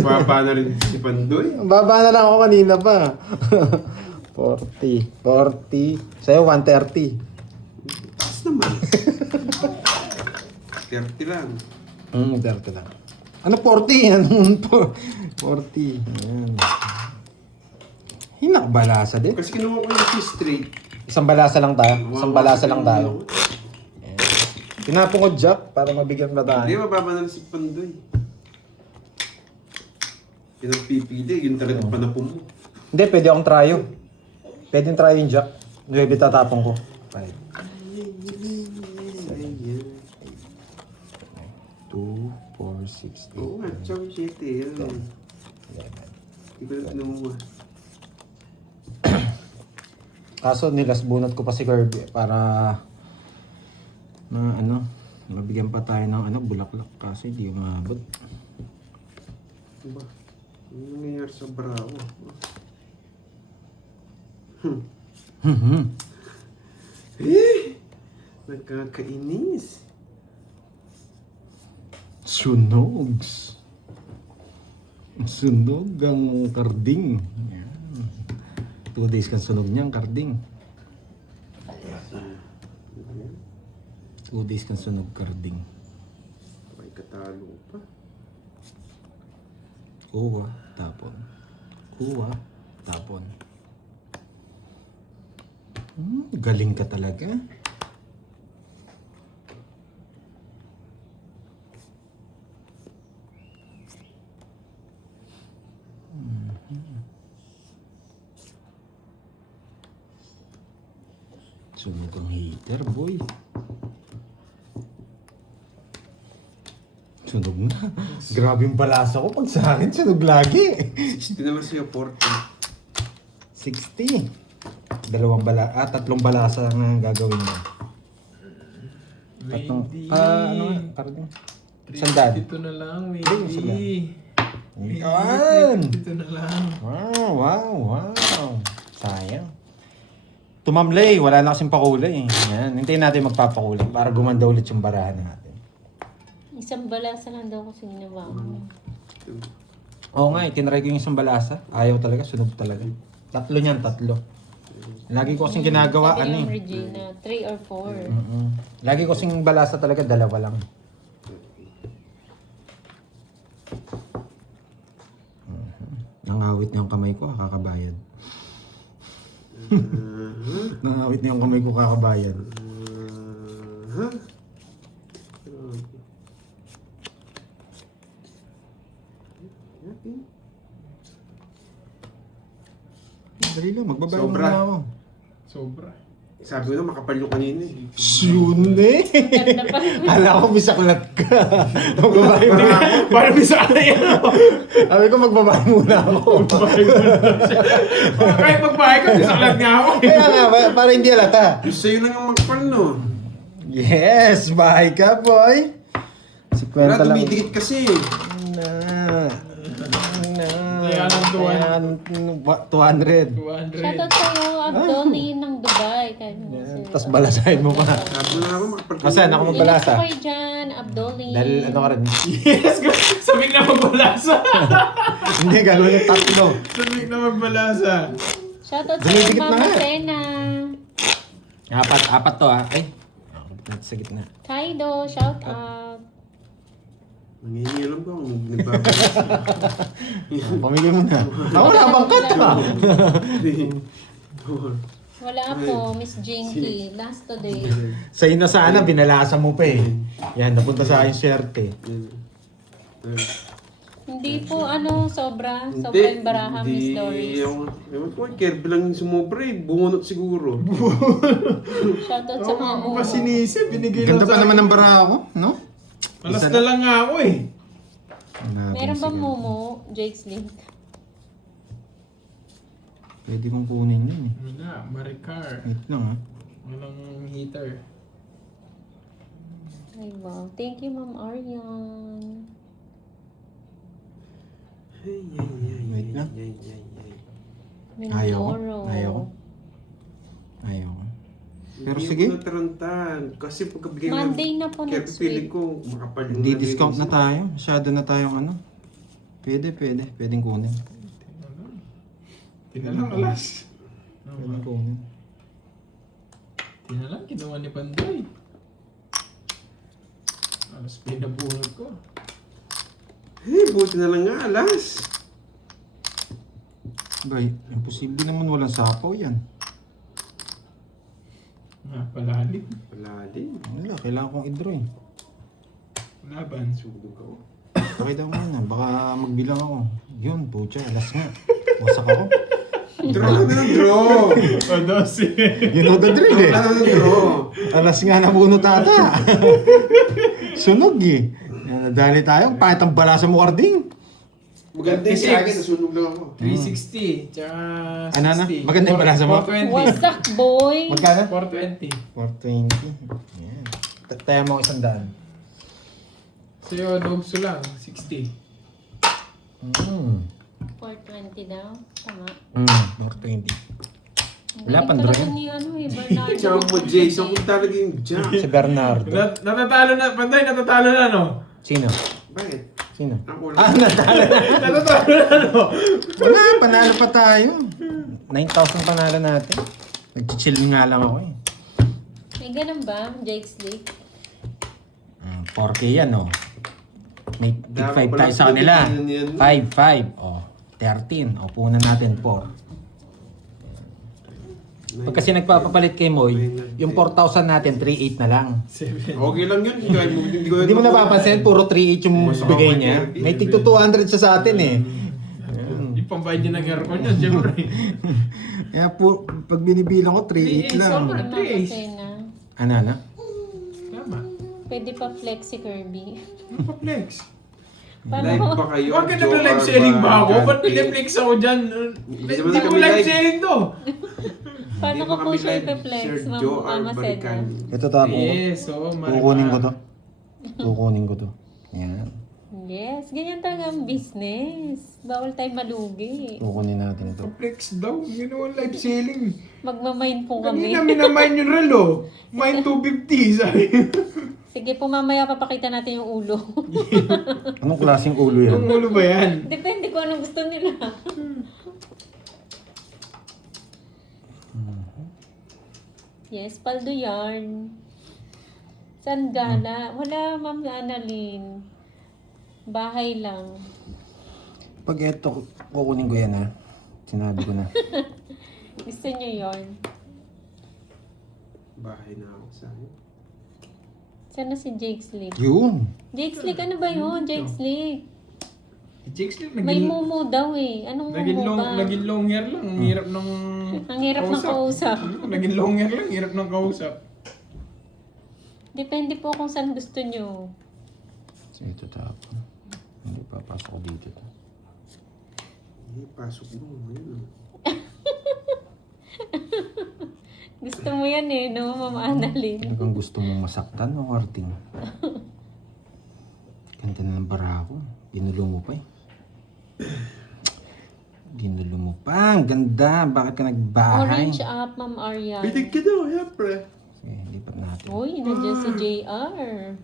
Baba na rin si Pandoy. Baba na lang ako kanina pa. 40. Sa'yo, 130. Taas naman. 30 lang. 30 lang. Ano 40? Anong 40? Ayan. Hinakabalasa din. Kasi kinuha ko yung si straight. Isang balasa lang tayo. Isang balasa lang tayo. Tinapon ko Jack para mabigyan ba tayo? Hindi, mababa na si Pandoy. Yun ang pipili, yun talaga panapon mo. Hindi, pwede akong tryo. Pwede yung tryo yung Jack. 9 tatapon ko. 5, 2, 4, 6, 8, Oo nga, tsaka 7 yan. 11. Hindi ko na tinumuha. Kaso nilas bunot ko pa si Kirby para na ano, mabigyan pa tayo ng ano, bulaklak kasi hindi umabot. Diba? Ano nangyayari sa Bravo? Nagkakainis. Sunogs. Sunog ang karding. Yan. 2 days kang sunog niyang karding. 2 days kang sunog karding. May katalo pa. Kuha, tapon. Kuha, tapon. Galing ka talaga. Sunog ang heater, boy. Sunog na. Grabe yung balasa ko. Pag sa akin, sunog lagi. 60 naman siya, 40. 60. Tatlong balasa lang ang gagawin mo. Tatlong, ano nga, karding. Sandaan. Dito na lang, Sandaan. Wendy. Yan! Dito na lang. Wow. Sayang. Tumamlay, wala na kasing pakulay. Yan, hintayin natin magpapakulay para gumanda ulit yung barahan natin. Isang balasa lang daw kasi ginawa ko. Oo nga, tinry ko yung isang balasa. Ayaw talaga, sunog talaga. 3 niyan, 3. Lagi ko kasing ginagawa, Sabi ano ng eh. Regina, 3 or 4. Lagi ko kasing balasa talaga, 2 lang. Nangawit niya yung kamay ko, kakabayad. Nangawit niya yung kamay ko, kakabayad. Dali lang, magbabayad Sobra. muna ako. Sobra. Sabi ko na, makapal yung kanina eh. Yun eh! Ganda pa. Ala ko, bisaklat ka. Magbabayad muna ako. Paano bisa na yan? Sabi ko, magbabayad muna ako. Kahit magbahay ka, bisa lang nga ako. Kaya nga, para hindi alata. Sa'yo lang yung magpal, no? Yes! Bahay ka, boy! Si Wala, Kwenta lang. dumidikit kasi. Kaya lang 200. 200. Shoutout sa'yo, Abdoni ng Dubai. Tapos balasahin mo pa. Sabi mo na ako, makapal kanina. Asan? Ako magbalasa. Ingat ko kayo dyan, Abdoni. Dahil ano ka rin. Yes! Sabik na magbalasa. Hindi, gagawin yung 3. Sabik na magbalasa. Shoutout sa'yo, Dumidikit na Mama nga. Sena. Apat to ah. Ay. Sa gitna. Kaido, shoutout. Nangingilam ko, nagbabalas. Pamigay mo na. Wala bang cut pa? Wala po, Miss Jinky. Last today. Sa'yo na sana, binalasa mo pa eh. Yan, napunta sa akin swerte. Hindi po, sobra. Sobra yung baraha, Miss Doris. Ewan ko, Kirby lang yung sumobra eh. Bunot siguro. Shoutout sa mga Oo, mo. pasinisi. Binigay Ganda lang pa sa naman akin. ng baraha ko, no? Alas na lang nga ako eh. Meron ba Momo, Jake's Link? Pwede kong kunin yun eh. Wala, Maricar. Wait lang ah. Walang heater. Ay, wow. Thank you, Ma'am Arian. Wait lang. Mindoro. Ayaw ko. Pero Hindi sige. ko natarantan. Kasi pagkabigay Monday na po Kirby, next feeling week. ko makapal yung Di-discount na tayo. Masyado na tayong ano. Pwedeng kunin. Tinalang alas. Pwedeng kunin. Tinalang, kinuha ni Pandoy. Alas pinabunod ko. buti na lang nga, alas. Bay, imposible naman walang sapaw yan. Palalim. Palalim. Wala, kailangan kong i-draw eh. Laban. Sugod ako. Okay daw muna, baka magbilang ako. Yun, pucha, alas nga. Wasak ako. Draw na ng draw. O, 12. You know the drill eh. Ano ng draw? Alas nga nabunot ata. Sunog eh. Nadali tayo, pahit ang bala sa mukarding. Maganda yung sa akin, nasunog lang ako. 360. Tsaka 60. Ano na? Maganda yung balasa mo? 420. Wasak, boy! Magkano? 420. 420. Yan. Tayo mo 100. Sa'yo, Dobso lang. 60. 420 daw. Tama. 420. Wala pang draw yan. Ni ano eh, Bernardo. Tsaka mo, Jason, kung talaga yung jack. Si Bernardo. Natatalo na. Panday, natatalo na, no? Sino? Bakit? Sino? Ako lang. Ah, natalo na. Natatalo na, no? Wala, panalo pa tayo. 9,000 panalo natin. Nag-chill nga lang ako eh. May ganun ba, Jake's League? 4K yan oh. May Dami 5 pala tayo sa kanila. yan. 5. Oh, 13. O, punan natin 4. Pag kasi nagpapapalit kay Moy, yung 4,000 natin, 3,800 na lang. 7. Okay lang yun. Hindi mo napapansin, puro 3,800 yung bigay niya. May tigto 200 siya sa atin eh. Yung pambayad niya ng aircon niya, syempre. Kaya pag binibilang ko, 3,800 lang. Sobra. Tama kasi na. Ano? Tama. Pwede pa flex si Kirby. Ano pa flex? Live ba kayo? Huwag ka nag-live selling ba ako? Ba't piniplex ako dyan? Hindi naman Hindi ko kami live live. selling to. Paano ko po siya ipe-flex, Mama Seda? Ito tapo. Yes, so Kukunin ko to. Kukunin ko to. Yan. Yes, ganyan talaga ang business. Bawal tayo malugi. Kukunin natin to. Flex daw, yun naman live selling. Magmamain po kami. Kanina minamain yung relo. Mine 250, sabi. Sige po, mamaya papakita natin yung ulo. Anong klaseng ulo yan? Ang ulo ba yan? Depende kung anong gusto nila. Yes, paldo yarn. Saan gala? Wala, Ma'am Annalyn. Bahay lang. Pag eto, kukunin ko yan ha. Sinabi ko na. Gusto niyo yarn? Bahay na ako sa akin. Sana si Jake's League. Yun. Jake's League, ano ba yun? Jake's League. Jakes lang, May mumu daw eh. Anong mumu ba? naging long hair lang. Ang hirap ng Ang hirap ng kausap. Naging long hair lang, hirap ng kausap. Depende po kung saan gusto nyo. So ito tapo. Hindi papasok ko dito to. Pasok mo. Ayun. Gusto mo yan eh, no, Mama Annalyn? Talagang gusto mong masaktan o Martin? Ganda na ng bara ko. Ginulo mo pa eh. Ginulo mo pa. Ang ganda. Bakit ka nagbahay? Orange up, Ma'am Arya. Bitig ka daw, syempre. Sige, lipat natin. Uy, nandiyan si JR.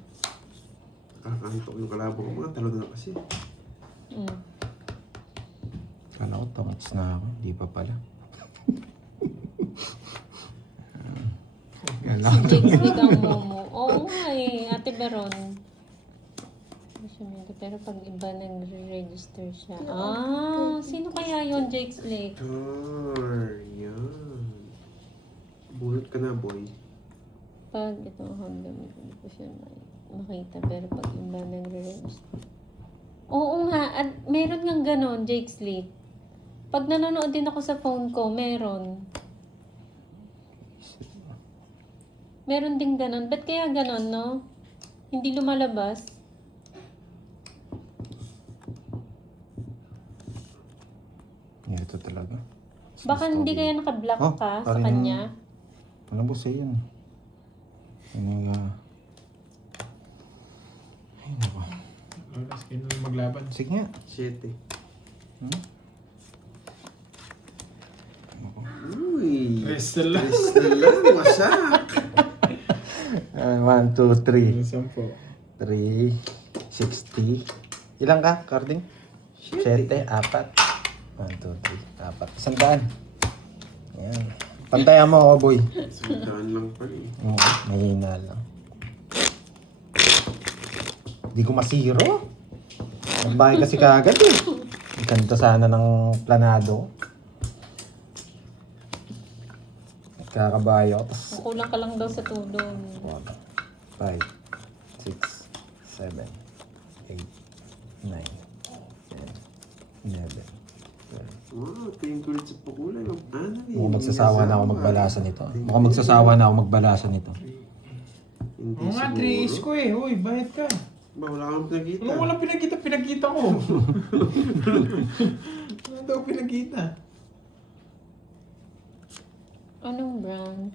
Kakakantok yung kalabo ko. Mga talon na kasi. Mm. Kala ko tongits na ako. Di pa pala. Kala Si ko. Jake's League ang momo. Oo nga eh, Ate Baron. Pero pag iba nag-register siya. Ah, sino kaya yon Jake's League? Yan. Bunot ka na, boy. Pag itong hanggang hindi ko siya makita. Pero pag iba nag-register. Oo nga, at meron nga ganon, Jake's League. Pag nanonood din ako sa phone ko, meron. Meron din ganon. Ba't kaya ganon, no? Hindi lumalabas. Ito talaga. Baka hindi kaya naka-block Oh, ka sa parang- kanya. Ano ba sa'yo yan? Ano nga? Ay, naku. Oras kayo na maglaban. Sige nga. 7. Hmm? Uy. Rest na lang. Rest na lang. Wasak. 1, 2, 3. 10. 3, 60. Ilang ka, Carding? 7, 4. 1, 2, 3, 4. 100. Ayan. Pantayan mo ako, boy. Sandaan lang pala eh. Oo, mahina lang. Hindi ko masiro. Bahay kasi kagad eh. Ganda sana ng planado. Kakabayo. Tapos Kulang ka lang daw sa tulong. 4, 5, 6, 7, 8, 9, 10, 11, 12. Wow, thank you ulit sa pakulay. Mukhang magsasawa na ako magbalasa nito. Mukhang magsasawa na ako magbalasa nito. Hindi Oo nga, 3 is ko eh. Uy, bayad ka. Ba, wala kang pinagkita. Walang pinagkita, pinagkita ko. Ano daw pinagkita? Anong brand?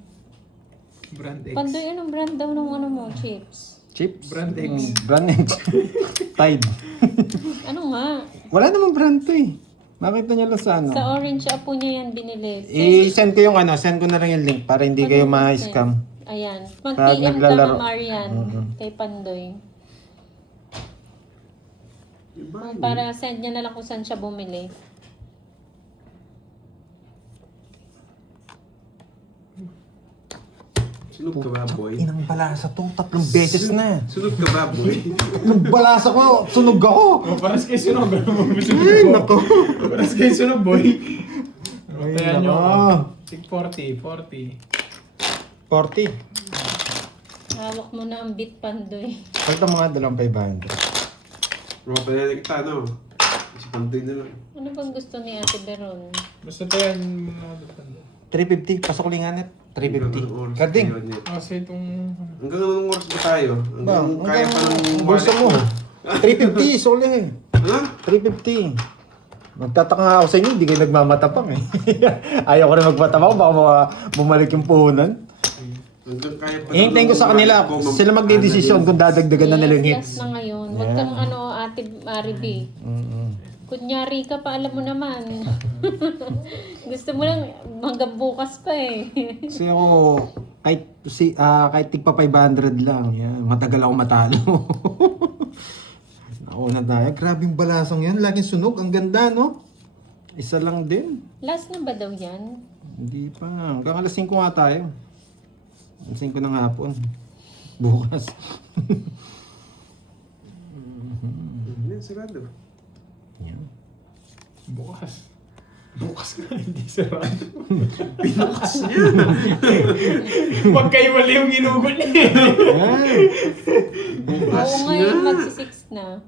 Brand X. Pandoy, anong brand daw ng ano mo, chips? Chips? Brand X. Brand X. Tide. Ano nga? Wala namang brand to eh. Makita niyo lang sa ano. Sa orange apo niya yan binili. I-send ko yung ano, send ko na lang yung link para hindi kayo ma-scam. Ayan. Pag Mag-PM ka naglalaro. kay Marian. Mhm. Kay Pandoy. Iba, Para send niya na lang kung saan siya bumili. Sunog ka ba, boy? Inang balasa to, 3 beses na. Sunog ka ba, boy? Nung balasa ko, sunog ako. Oh, paras kayo sunog. Ay, nako. Paras kayo sunog, boy. Ay, Tayan nyo. nako. Tig 40, 40. 40. Hawak mo na ang bit, Pandoy. Pagka mga 2,500. Mga pala kita, no? Kasi pantoy na lang. Ano bang gusto ni Ate Beron? Basta tayan mga depende. 350, pasok linganet. 350. Karding. Kasi itong... Hanggang anong oras ba tayo? Ba, Hanggang kaya pa ng bulsa mo. 350, sole. Ano? 350. Magtataka nga ako sa inyo, hindi kayo nagmamatapang eh. Ayaw ko rin magmatapang, baka bumalik yung puhunan. Hanggang kaya pa Hihintayin ko sa kanila, sila magdidesisyon kung dadagdagan na nila yung hits. Yes na ngayon. Huwag kang Ate Mariby. Kunyari ka pa, alam mo naman. Gusto mo lang hanggang bukas pa eh. Kasi ako, kahit tigpa 500 lang, yan, matagal ako matalo. Nauna tayo, grabing balasang yan, laging sunog, ang ganda no? Isa lang din. Last na ba daw yan? Hindi pa, hanggang alas 5 nga tayo. Alas 5 ng hapon. Bukas. Yan, sigurado. Yan. Bukas. Bukas nga, hindi sarado. Pinakas niya. Huwag kayo mali yung ginugol niya. Yan. Oo nga yun, magsi-6 na.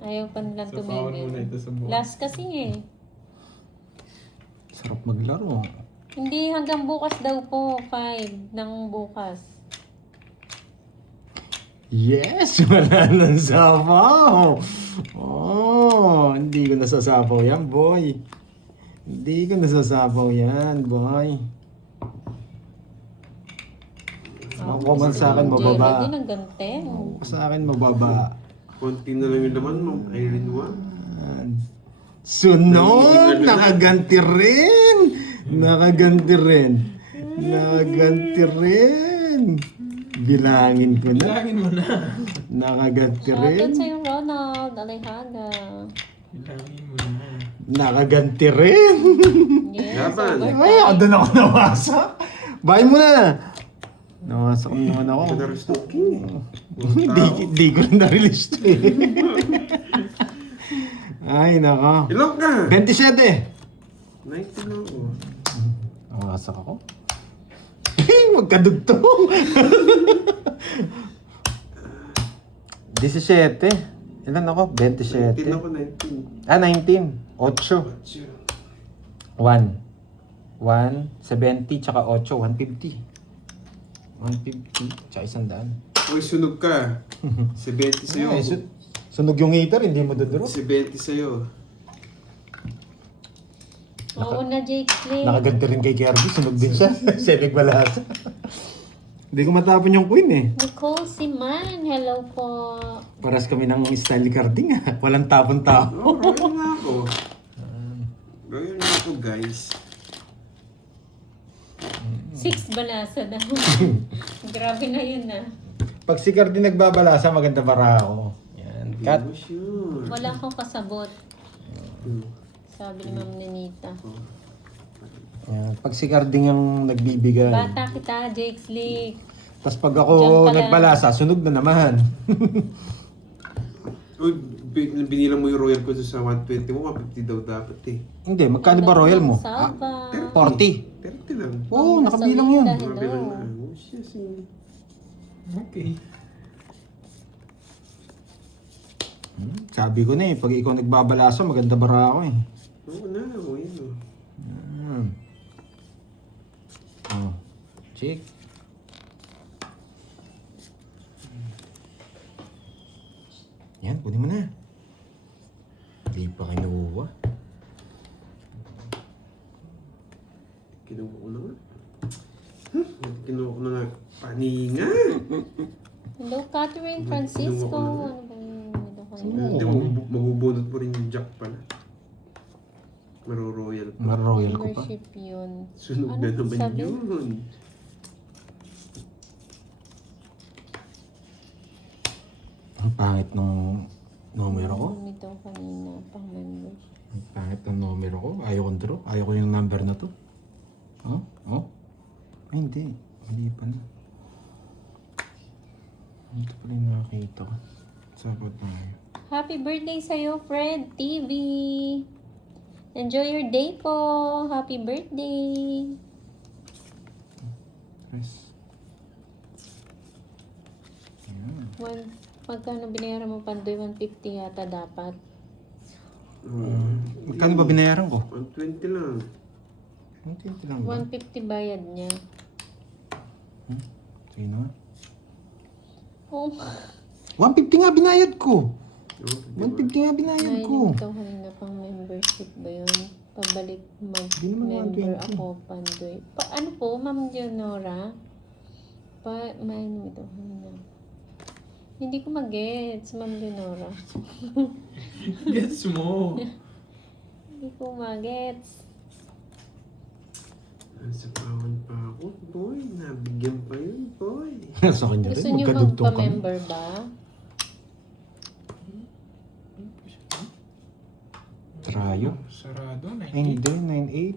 Ayaw pa nilang Sapawan muna tumigil. ito sa buwan. Last kasi eh. Sarap maglaro. Hindi, hanggang bukas daw po. 5 ng bukas. Yes! Wala nang sapaw! Oh, hindi ko nasasapaw yan, boy. Hindi ko nasasapaw yan, boy. Ang comment sa akin, Jelly mababa. din ang ganteng. Sa akin, mababa. Konti na lang yung laman mo. Irene 1. Sunog! Nakaganti rin! Nakaganti rin. Nakaganti rin. Bilangin ko na. Bilangin mo na. Nakaganti Shoutout rin. sa'yo, Ronald Alejandra. Bilangin mo na. Nakaganti rin. Yes, Laban. overtime. Ay, ako doon ako nawasak. Bahay mo na. Nawasak naman ako. Pinaris ng king. Di ko rin na-release to eh. Ay, naka. Ilang ka? 27. 19 na ako. Nawasak ako. Magkadugtong. 17. Ilan ako? 19 27. ako, 19. Ah, 19. 8. 1. 170 tsaka 8. 150. 150 tsaka 100. Uy, sunog ka. 70 sa'yo. Ay, sunog yung heater, hindi mo dodoro. 70 sa'yo. Oo na, Jake Slay. Nakaganti rin kay Kirby, sunog din siya. Senig balasa. Hindi ko matapon yung queen eh. Nicole Siman, hello po. Paras kami ng style carding ah. Walang tapon-tapon. Oh, royal na ako. Royal na ako, guys. 6 balasa daw. Grabe na yun ah. Pag si Carding nagbabalasa, maganda para ako. Yan. Cut. Hindi mo sure. Wala akong kasabot. Hmm. Sabi ni Ma'am Nenita. Yan. Pag si Carding yung nagbibigay. Bata kita, Jake Slick. Tapos pag Diyan ako pala. nagbalasa, sunog na naman. Uy, binilang mo yung royal ko sa 120 mo, 150 daw dapat eh. Hindi, magkano ba royal mo? Salva. 40. 30 lang. Oo, nakabilang yun. Hello. Mabilang na. Oh, siya, sige. Okay. Sabi ko na eh, pag ikaw nagbabalasa, maganda bara ako eh. Oo na, o yun o. Oh, check. Yan, kunin mo na. Hindi pa kinuha. Kinuha ko na nga. Kinuha ko na nga. Paninga! Hello, Catherine Francisco. Ano ba yun? Ito kanina. Hindi, mabubunot mo rin yung jack pala. Maro-royal pa. Mar-royal ko pa. Membership yun. Sunog Ano na naman sabi? yun. Ang pangit ng numero ko. Ito kanina, pang membership. Ang pangit ng numero ko. Ayaw kong draw. Ayaw ko yung number na to. Oh? Oh? Ay, hindi. Mali pa na. Ito pala yung nakakita ko. Sagot tayo. Happy birthday sa'yo, Fred TV! Enjoy your day po! Happy birthday! Yes. Ayan. Magkano binayaran mo, Pandoy? 150 yata dapat. Magkano ba binayaran ko? 120 lang. 120 lang ba? 150 bayad niya. Sige na. Oh, 150 nga binayad ko. Oh, 150 nga binayad ay, ko. ito kanina pang membership ba yun? Pabalik Di naman mag-member 120. ako, Pandoy. Ano po, Ma'am Leonora? May ito kanina. Hindi ko mag-gets, Ma'am Leonora. Gets mo. Hindi ko mag-gets. Nasa pawan pa ako. Boy, nabigyan pa yun, boy. Sa kanya Gusto rin, niyo magkadugtong kami. magpa-member ba? Trayo. Sarado, Ay, 90. hindi, 9-8.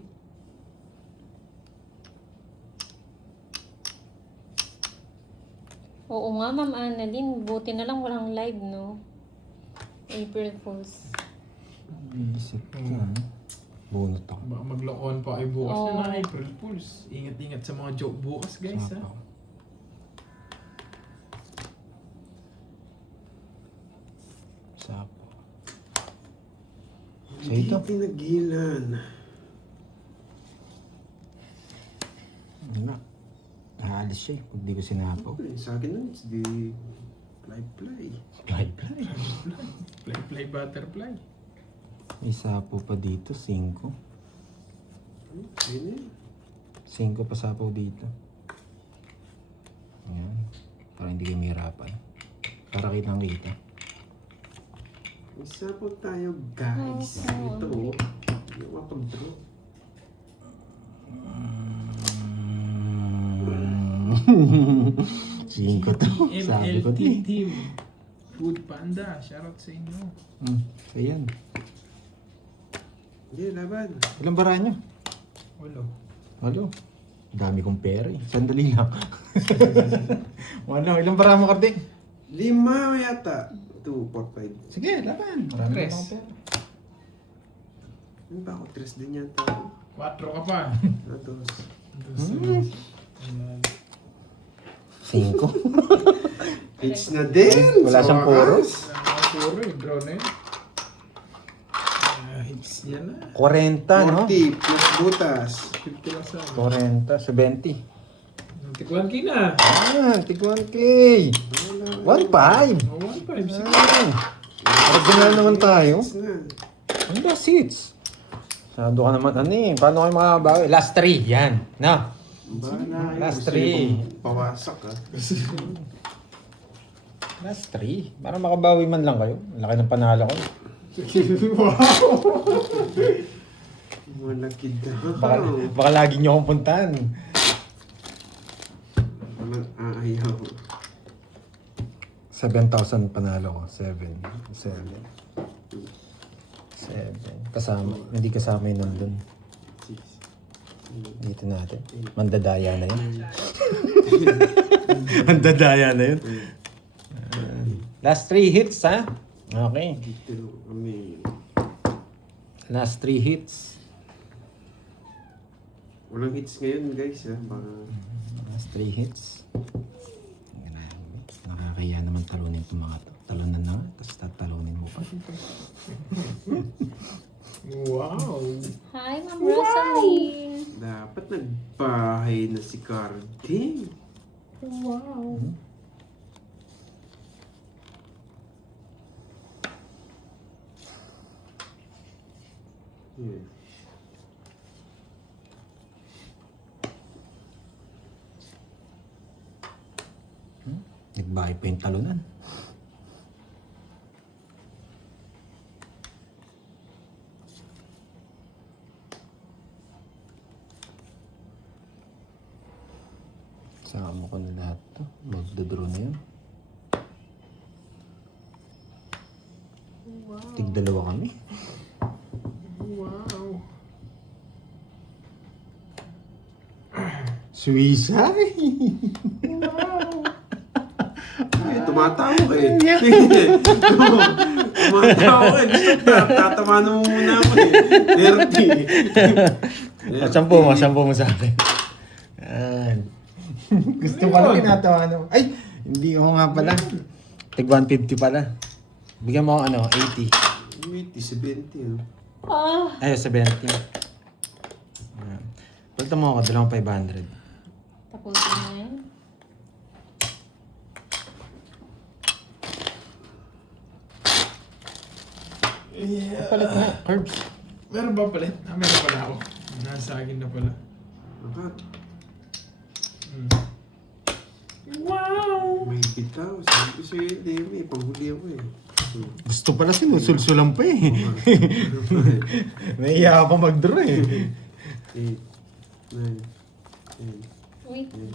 Oo nga, Ma'am Annalyn. Buti na lang walang live, no? April Fools. Isip ka. Bunot ako. Baka maglokohan pa ay bukas Oo. na April Fools. Ingat-ingat sa mga joke bukas, guys, ha? Sapaw. Sapaw. So ito. Hindi pinagilan. Ano na? Aalis siya eh, pag di ko sinapaw. Okay, sa akin nun, it's the fly-fly. Play. Play, butterfly. May sapaw pa dito, 5. Ayun eh. 5 pa sapaw dito. Ayan. Para hindi kayo mahirapan. Para kitang kita. Isa po tayo, guys. Oo. Ito, oh. Yung mapag-draw. Singko to. Sabi ko MLT din. team. Food Panda. Shoutout sa inyo. So yan. Hindi, laban. Ilang bara nyo? Walo. Walo. Dami kong pera eh. Sandali lang. Walo. Ilang bara mo, Karding? 5 yata. 2, 4, 5. Sige, laban. Marami Tres. akong pera. Ano ba ako? 3 din yata. 4 ka pa. Atos. Ayan. 5. Hits na din! Wala sa siyang puro. wakas. Puro eh, draw na yun. Hits niya na. 40, no? 40 plus butas. 50 lang sa akin. 40, 70. Tikwan ki na. Tiguan K. 1.5. 1.5. Sige. Original naman tayo. Hits na. Ano ba, seats? Sado ka naman, ano eh. Paano kayo makabawi? Last 3, yan. Na. Bahala. Last Gusto 3. niyo bang pawasak ah. Last 3. Para makabawi man lang kayo. Ang laki ng panalo ko. Malaki daw. Baka lagi nyo akong puntahan. Walang aayaw. 7,000 panalo ko. 7. Kasama. Hindi kasama yun nandun. 6. Dito natin. Mandadaya na yun. Mandadaya na yun. Last 3 hits, ha? Okay. Dito kami. Last 3 hits. Walang hits ngayon guys ha. Baka... Last 3 hits. Grabe. Nakakaya naman talunin itong mga to. Talunan na nga, tapos tatalunin mo pa. Wow! Hi, Ma'am Rosalie. dapat nagbahay na si Carding. Wow! Yeah. Nagbahay pa yung talunan. Sama ko na lahat to. Magdodraw na yun. Wow! Tig-dalawa kami. Wow! Suisa? Ay, tumatawa ka eh. Tumatawa ka eh. Tatama na mo muna ako eh. 30. Sampo mo sa akin. Yan. Gusto pala tinatawa no. Ay! Hindi ko nga pala. Tig 150 pala. Bigyan mo ako 80. Wait, 70 Ah, Ay, 70. Yan. Pagta mo ako, 2,500. tapusin na yan. Yeah. Palit na, Herbs. Meron ba pala? Meron pala ako. Nasa akin na pala. Hmm. Wow! May bitaw. Sabi ko sa'yo, hindi. May panghuli ako eh. Gusto pala sinusulsulan pa eh. Naiya pa mag-draw eh. 8, 9, 10, Uy, 11,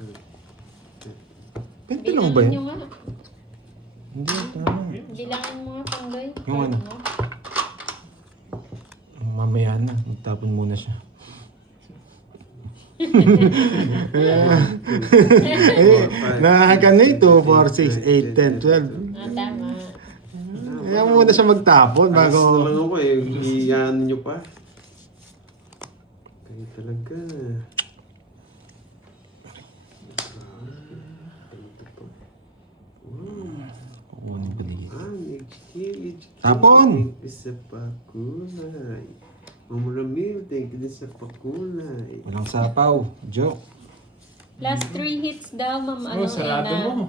12. Pwede lang ba bilangin yun? nyo nga. Hindi, tama. Bilangin mo nga, Pangdoy. Yung ano? Mamaya na, magtapon muna siya. Nakakano ito, 4, 6, 8, 10, 12. Ah, tama. Kaya muna siya magtapon Alas bago... na lang ako eh. Iyan nyo pa. Kaya talaga. Kukunin ko dito. Tapon! Sa pakulay. Mamulamil, thank you din sa pakulay. Walang sapaw. Joke. Last 3 hits daw, Ma'am. Oh, sarado Ina. mo.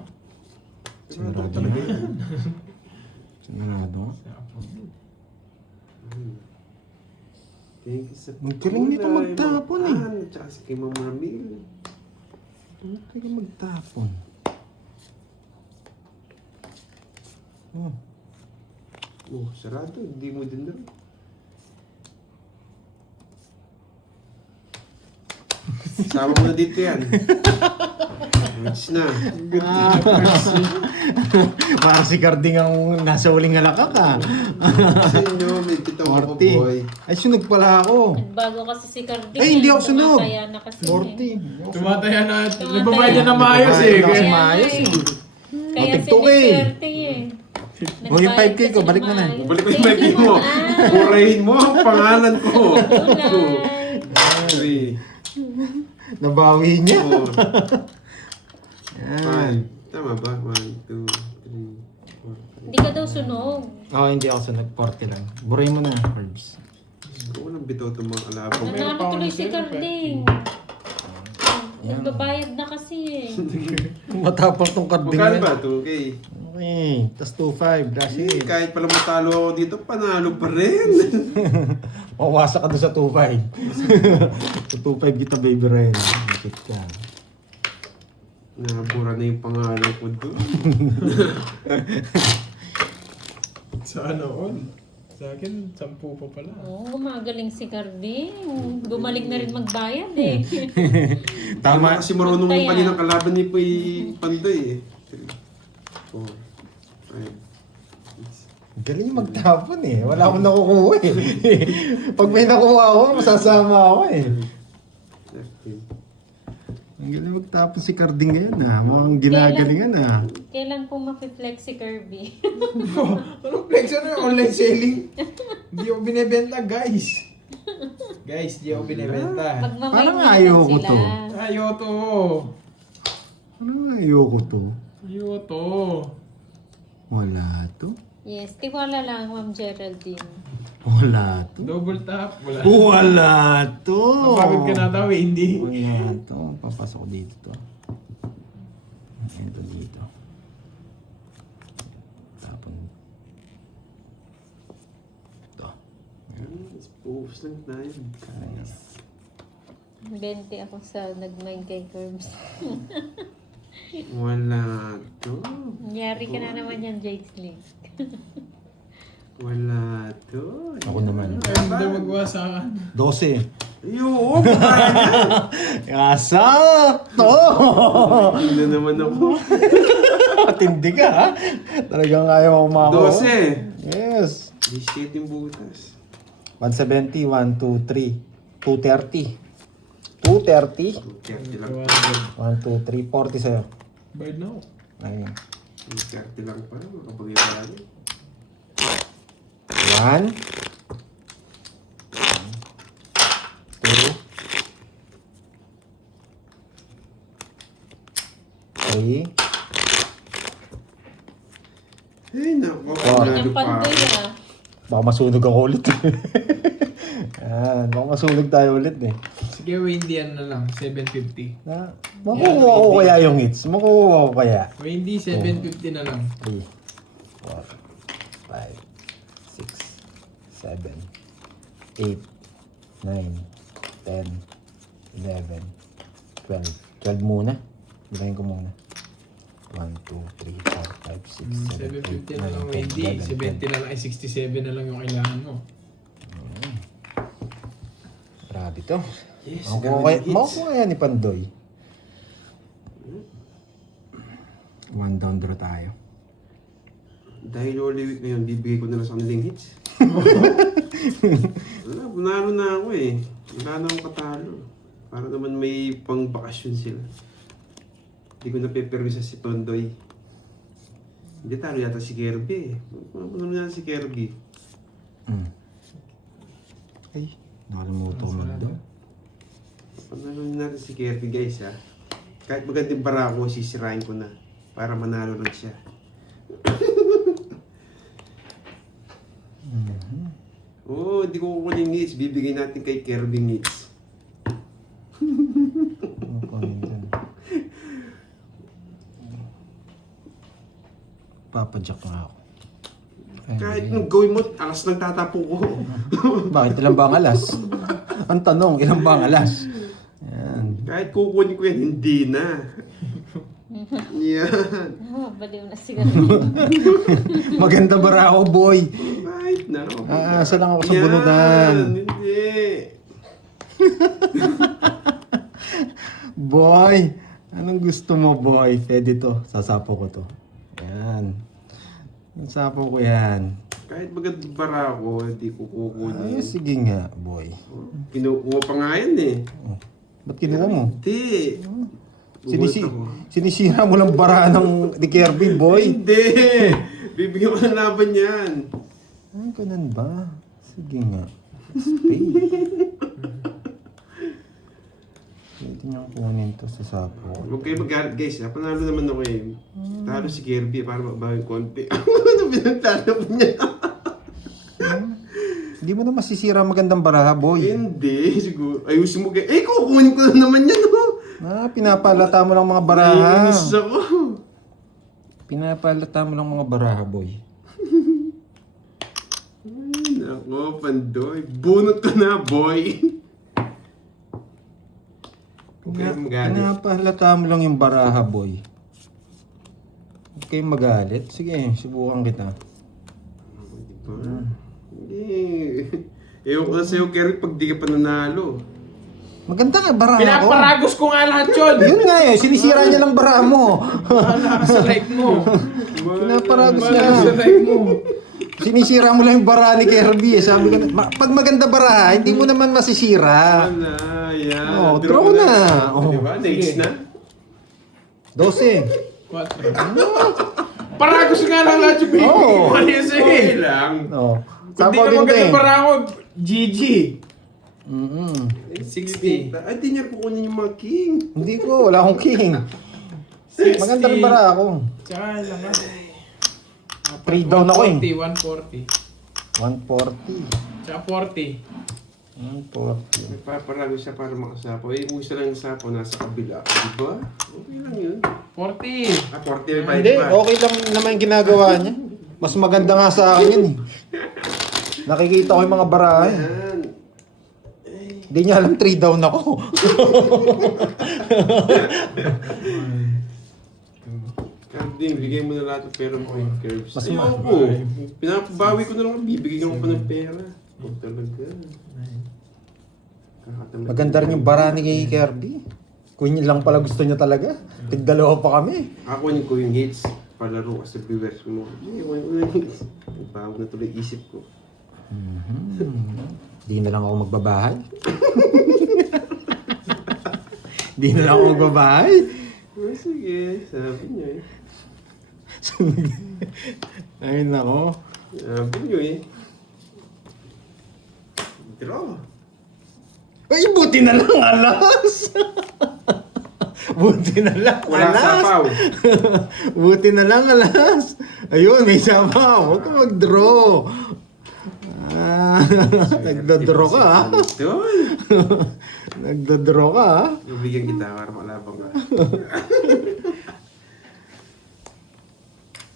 Sarado talaga na. yan. Sarado. Thank you sa Ang galing nito magtapon eh. Tsaka si kay Mamulamil. Ano kaya magtapon? Oh. Oh, sarado. Hindi mo din daw. Sama mo na dito yan. Match na. Para si Carding ang nasa uling alaka ka. Sa inyo, may pitang ako, boy. 40. Ay, sunod pala ako. Nagbago kasi si Carding. Ay, hindi ako sunod. Tumataya na kasi. 40. Tumataya na. Tumataya. Nababay niya na maayos eh. Tumataya na kasi Kaya- maayos eh. Kaya O, tigtok eh. siniswerte eh. O, yung 5K ko, balik mo na. Balik ko yung mic mo. Burahin mo ang pangalan ko. Kulay. 3, Nabawi niya. 4, Yan. 5. Tama ba? 1, 2, 3, 4. Hindi ka daw sunog. Oh, hindi ako sunod. 40 lang. Buray mo na, Herbs. Walang bitaw itong mga alabang. Nanalo tuloy si Carding. Yan. Nagbabayad na kasi eh. Matapang tong Carding Magkano yan. ba? 2K? Okay. Tas 2.5. That's it. Kahit pala matalo ako dito, panalo pa rin. Mawasak ka doon sa 2.5. Sa 2.5 kita, baby Ren. Bakit ka? Nabura na yung pangalan ko doon. Sa ano all? Sa akin, 10 pa pala. Oo, gumagaling si Carding. Gumaling na rin magbayad eh. Tama. Tama. Kasi marunong Pantay, yung kaninang kalaban ni Puy Pandoy eh. 3, 4, 5, Galing yung magtapon eh. Wala akong nakukuha eh. Pag may nakuha ako, masasama ako eh. 6, 13. Ang galing magtapon si Carding ngayon ah. Mukhang ginagalingan ah. Kailan po mapi-flex si Kirby? Anong flex? Ano yung online selling? Hindi ako binibenta, guys. Guys, di ako binibenta. Parang Magmamay ayoko sila. to. Ayaw to. Ayoko to. Ayaw to. Wala to. Yes, tiwala lang, Ma'am Geraldine. Wala to. Double tap. Wala. Wala to. Napagod ka na daw, hindi. Wala to. Papasok dito to. Ito dito. Tapon. Ito. Spoofs lang tayo. Guys. 20 ako sa nag-mind kay Curbs. Wala to. Yari ka na naman yan, Jake Slick. Wala to. Ako naman. Ayaw mo daw magawa sa akin. 12. Ayun, kaya. Kasakto! Hindi na naman ako. Matindi ka ha? Talagang ayaw mo umako. 12. Yes. Di shit yung butas. 170, 1, 2, 3. 230. 230. 30 lang. 1, 2, 3, 40 sa'yo. Bayad na ako. Ayun. 30 lang pa. Makapag-ibali. 1, 2, 3, Ay, nako. Oh. Panalo Yung pa. pandoy ah. baka masunog ako ulit. Yan, baka masunog tayo ulit eh. Sige, Wendy, ano na lang, 750. Makukuha ko kaya yung hits. Makukuha ko kaya. Wendy, 750 na lang. 3, 4, 5, 6, 7, 8, 9, 10, 11, 12. 12 muna. Bilayin ko muna. 1, 2, 3, 4, 5, 6, 7, 8, 750 na lang, 9, 10, Wendy. 11, 12. 70 na lang, 67 na lang yung kailangan mo. Grabe to. Yes, Makukuha kaya ni Pandoy. 1 down draw tayo. Dahil Holy Week ngayon, bibigay ko na lang sa kanilang hits. Wala, bunalo na ako eh. Wala na akong katalo. Para naman may pang-bakasyon sila. Hindi ko napepermisa si Tondoy. Hindi, talo yata si Kirby eh. Ano na si Kirby? Ay, nakalimutan ko man doon. Panalo natin si Kirby guys ha. Kahit magandang bara ako, sisirain ko na. Para manalo lang siya. Oo, hindi ko kukunin ng hits. Bibigay natin kay Kirby ng hits. Papadyak nga ako. Ay, Kahit nung gawin mo, alas nagtatapong ko. bakit ilan ba ang alas? Ang tanong, ilan ba ang alas? Yan. Kahit kukunin ko yan, hindi na. Yan. Baliw na si Maganda bara ako, boy. Kahit na. Aasa lang ako sa bunutan. Hindi. Boy, anong gusto mo, boy? Pwede to. Sasapo ko to. Yan. Sasapo ko yan. Kahit magandang bara ako, hindi ko kukunin. Ay, sige nga, boy. Kinukuha pa nga yan eh. Ba't kinuha mo? Hindi. Sinisi Bubuhat ako. sinisira mo lang bara ng ni Kirby, boy. Hindi. Bibigyan ko ng laban yan. Ay, ganun ba? Sige nga. Spade. Pwede niyong kunin to sa sapo. Huwag kayo magalit guys. Panalo naman ako eh. Talo si Kirby para mabawi konti. Ano pinagtalo niya? Hindi mo na masisira magandang baraha, boy. Hindi. Siguro. Ayusin mo kayo. Eh, kukunin ko na naman yan. Oh. Pinapalata mo lang mga baraha. Naiinis ako. Pinapalata mo lang mga baraha, boy. Ay, nako, Pandoy. Bunot ka na, boy. Huwag kayong magalit. Pinapalata mo lang yung baraha, boy. Huwag kayong magalit. Sige, subukan kita. Diba? Hindi. Ewan ko na sa'yo, Kerry, pag di ka pa nanalo. Maganda nga baraha ko. Pinaparagos ko nga lahat yun! Yun nga eh, sinisira niya lang baraha mo. Wala ka sa like mo. Pinaparagos Wala niya. ka sa like mo. Sinisira mo lang yung bara ni Kirby. Sabi ko, pag maganda bara, hindi mo naman masisira. Wala, yan. Oh, draw na. Oh, Diba? Next na. 12. 4. Paragos nga lang lahat yung baby. Oo. Okay lang. Oh. Kung di Sapo na din maganda din. para ako, GG. 60. Ay, di niya kukunin yung mga king. Hindi ko, wala akong king. 60. Maganda rin bara ako. Tsaka lang ah. 3 down ako eh. 140. 140. Tsaka 40. 140. Nagpaparalo siya para makasapo. Eh, kung isa lang yung sapo, nasa kabila. Diba? Okay lang yun. 40. 40 Hindi, okay lang naman yung ginagawa niya. Mas maganda nga sa akin yun eh. Nakikita ko yung mga barahe. Yan. Hindi niya alam 3 down ako. Karding, bigay mo na lahat ng pera mo kay Curbs. Mas Ayaw ma- ko. Pinapabawi ko na lang. Bibigyan ko pa ng pera. Huwag talaga. Kakatalag. Maganda rin yung bara ni Kirby. Kung yun lang pala gusto niya talaga. Tigdalawa pa kami. Ako ko yung hits. Palaro ka sa viewers mo. Iwan ko na yung hits. Nagbago na tuloy isip ko. Hindi na lang ako magbabahay. Hindi na lang ako magbabahay. Sige, sabi niyo eh. Ayun ako. Sabi niyo eh. Draw. Ay, buti na lang alas. Buti na lang Wala alas. sapaw. Buti na lang alas. Ayun, may sapaw. Huwag ka mag-draw. Nagdodraw ka ha. Doon. Nagdodraw ka ha. Bibigyan kita para malabang ka.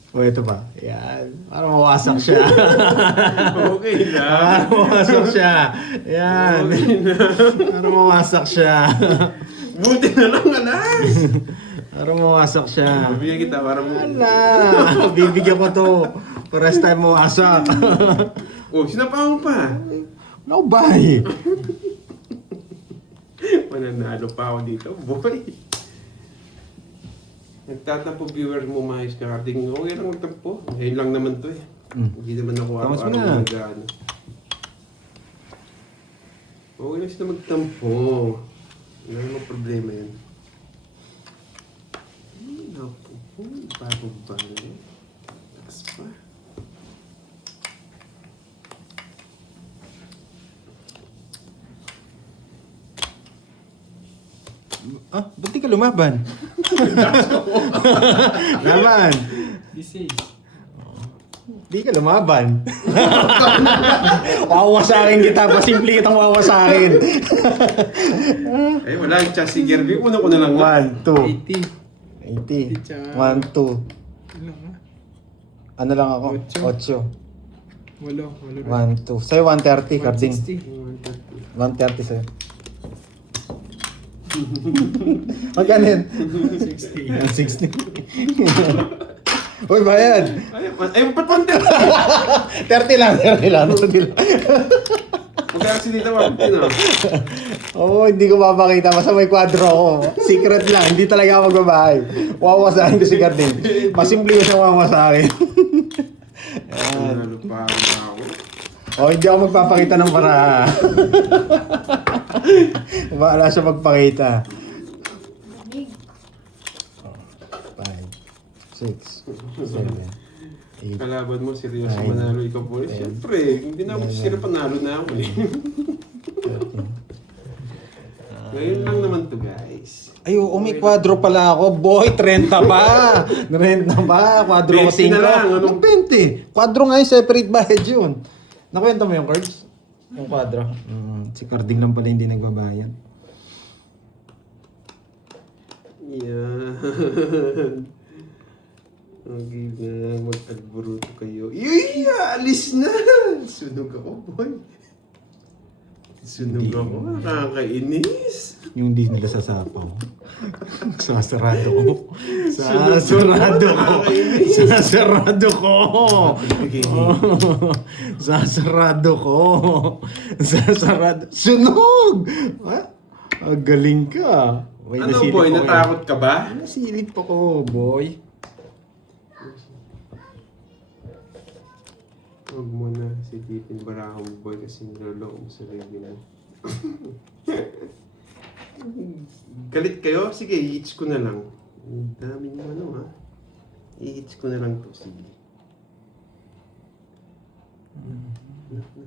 O ito pa. Yan. Para mawasak siya. Okay lang. Para mawasak siya. Yan. Para mawasak siya. Buti na lang alas. Para mawasak siya. Bibigyan kita para mo. Wala. Bibigyan ko to. Pares tayo mawasak. Oh, sinapaw mo pa. No, bye. Mananalo pa ako dito, boy. Nagtatampo viewer mo maayos ka. Karding, okay lang magtampo. Ngayon lang naman to eh. Hindi naman ako Tamas mo araw-araw na. nag-ano. Okay lang sila magtampo. Wala namang problema yan. Naku, bago ba yun? Takas pa. Ah, ba't di ka lumaban? Laban. This is. Di ka lumaban. Wawasakin kita. Pasimple kitang wawasakin. Eh, wala yung chassis gear. Una ko na lang. 1, 2. 80. 80. 1, 2. Ilan nga? Ano lang ako? Otso. 8. Walo. 1, 2. Sa'yo 130, Carding. 160. 130 sa'yo. Magkano yun? 60. 160. Uy, bayad. Ay, ba't 130? 30 lang. Magkakasin dito, 150 na. Oo, hindi ko mapakita. Basta may kwadro ako. Secret lang. Hindi talaga ako magbabahay. Wawasakin ko si Carding. Pasimple ko siya wawasakin. Nanalo pa ako. O, hindi ako magpapakita ng para. Bahala siya magpakita. 5, 6, 7, 8. Kalaban mo, seryoso Nine. manalo ikaw po. Siyempre, hindi na ako sira panalo na ako eh. Ngayon lang naman to guys. Ay, oo, may kwadro pala ako. Boy, 30 pa. 30 pa. Kwadro ko 20 na lang, 5. ano? 20. Kwadro nga yung separate bayad yun. Nakwenta mo yung cards? Yung kwadro. Si Carding lang pala hindi nagbabayad. Yan. Okay na, mag-alburuto kayo. Iy, alis na! Sunog ako, boy. Sunog ako, nakakainis. Yung hindi nila sasapaw. Sasarado ko. Sasarado ko. Sasarado ko. Sasarado ko. Sasarado. Sunog! Ha? Ang galing ka. May Ano nasilip boy, ako natakot ka ba? Nasilip ako, boy. Huwag mo na silipin Barako boy kasi niloloko mo sa sarili mo. Galit kayo? Sige, i-hits ko na lang. Ang dami niyo ano ha. I-hits ko na lang to. Sige.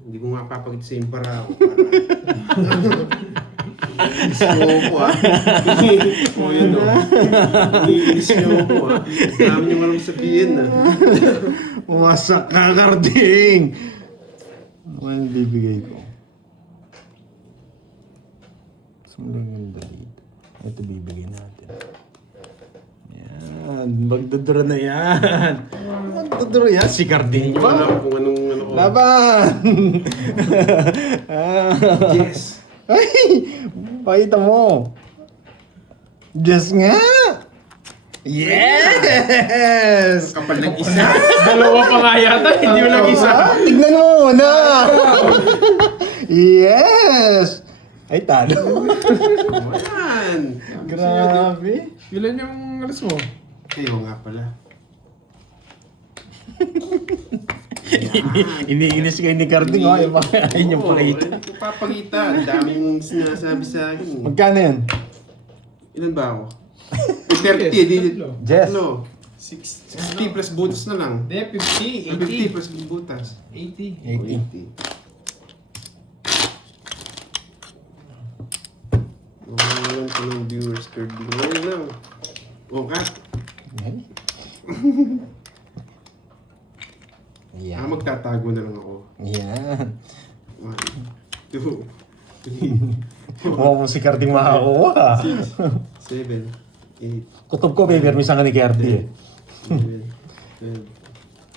Hindi ko nga papagit sa yung Barako para... Iinis niyo po ha. O yun o. Iinis niyo po ha. Ang dami niyo malang sabihin ha. Wasak ka, Karding! Ano yung bibigay ko? Sumulang yung dito. Ito bibigay natin. Yan. Magduduro na yan. Magduduro yan. Si Karding Hindi ko alam kung anong ano ko. Laban! Yes! Ay! Pakita mo! Yes nga! Yes! Kapal ng isa. Dalawa pa nga yata, hindi mo lang isa. Tignan mo na! Yes! Ay, talo. Ayan. Grabe. Ilan yung alas mo? Kayo nga pala. Iniinis kayo ni Carding, oh. Ayun yung pakita. Hindi ko papakita. Ang daming sinasabi sa akin. Magkano yan? Ilan ba ako? 30. Di, Jess. ano? 60 plus butas na lang. Hindi, 50, 50 plus butas. 80. 80. Ngayon ko ng viewers card. Ngayon lang. O, kat. Yan. Yan. Magtatago na lang ako. Yan. 1, 2, 3, Huwag mo si Carding makakuha. 7, 8, Kutob ko, baby, misan ka ni Carding. 12,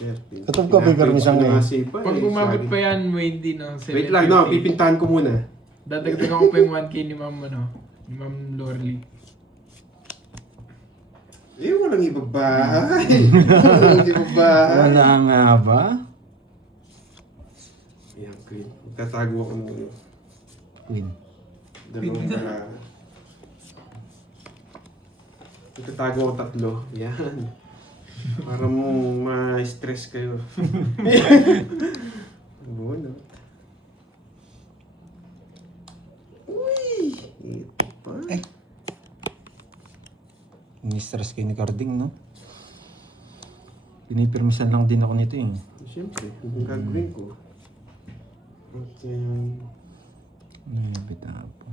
13. Kutob ko, baby, misan ka. Pag umabot pa yan, hindi ng 750. Wait lang, no. Pipintahan ko muna. Dadagdagan ko pa yung 1K ni Ma'am, ano, ni Ma'am Lorly. Eh, walang ibabahay. Walang ibabahay. Wala nga ba? Ayan, Queen. Magtatago ako ng Win. dalawang para. Magtatago ako 3. Yan. Para mo ma-stress kayo. Bueno. Uy! Ito pa. Ay. Ni-stress kayo ni Carding, no? Pinipirmisan lang din ako nito, eh. Siyempre, ang gagawin ko. At yan. Bitapo.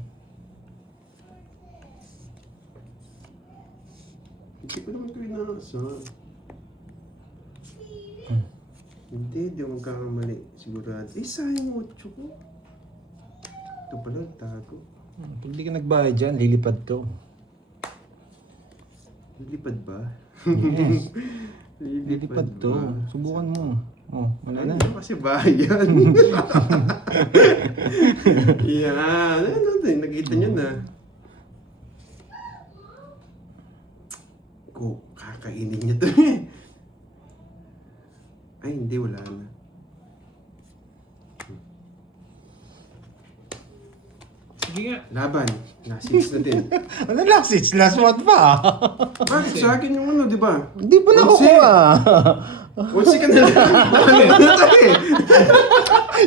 Hindi ko naman ito inaasahan. Hindi ako magkakamali. Sigurado. Eh, sayang yung 8 ko. Ito pala, tago. Pag di ka nagbayad dyan, lilipad ko. Lilipad ba? Yes. Lilipad to. ba? Subukan mo. Oh, wala na. Ano kasi bayan? Yan. Ano din? Nakita nyo na. Kakainin niya to eh. Ay, hindi. Wala na. Sige nga. Laban. Nasits na din. Ano last? It's last month pa. Bakit sa akin yung ano, di ba? Hindi pa nakukuha. Onsi ka na lang. Ano na to eh?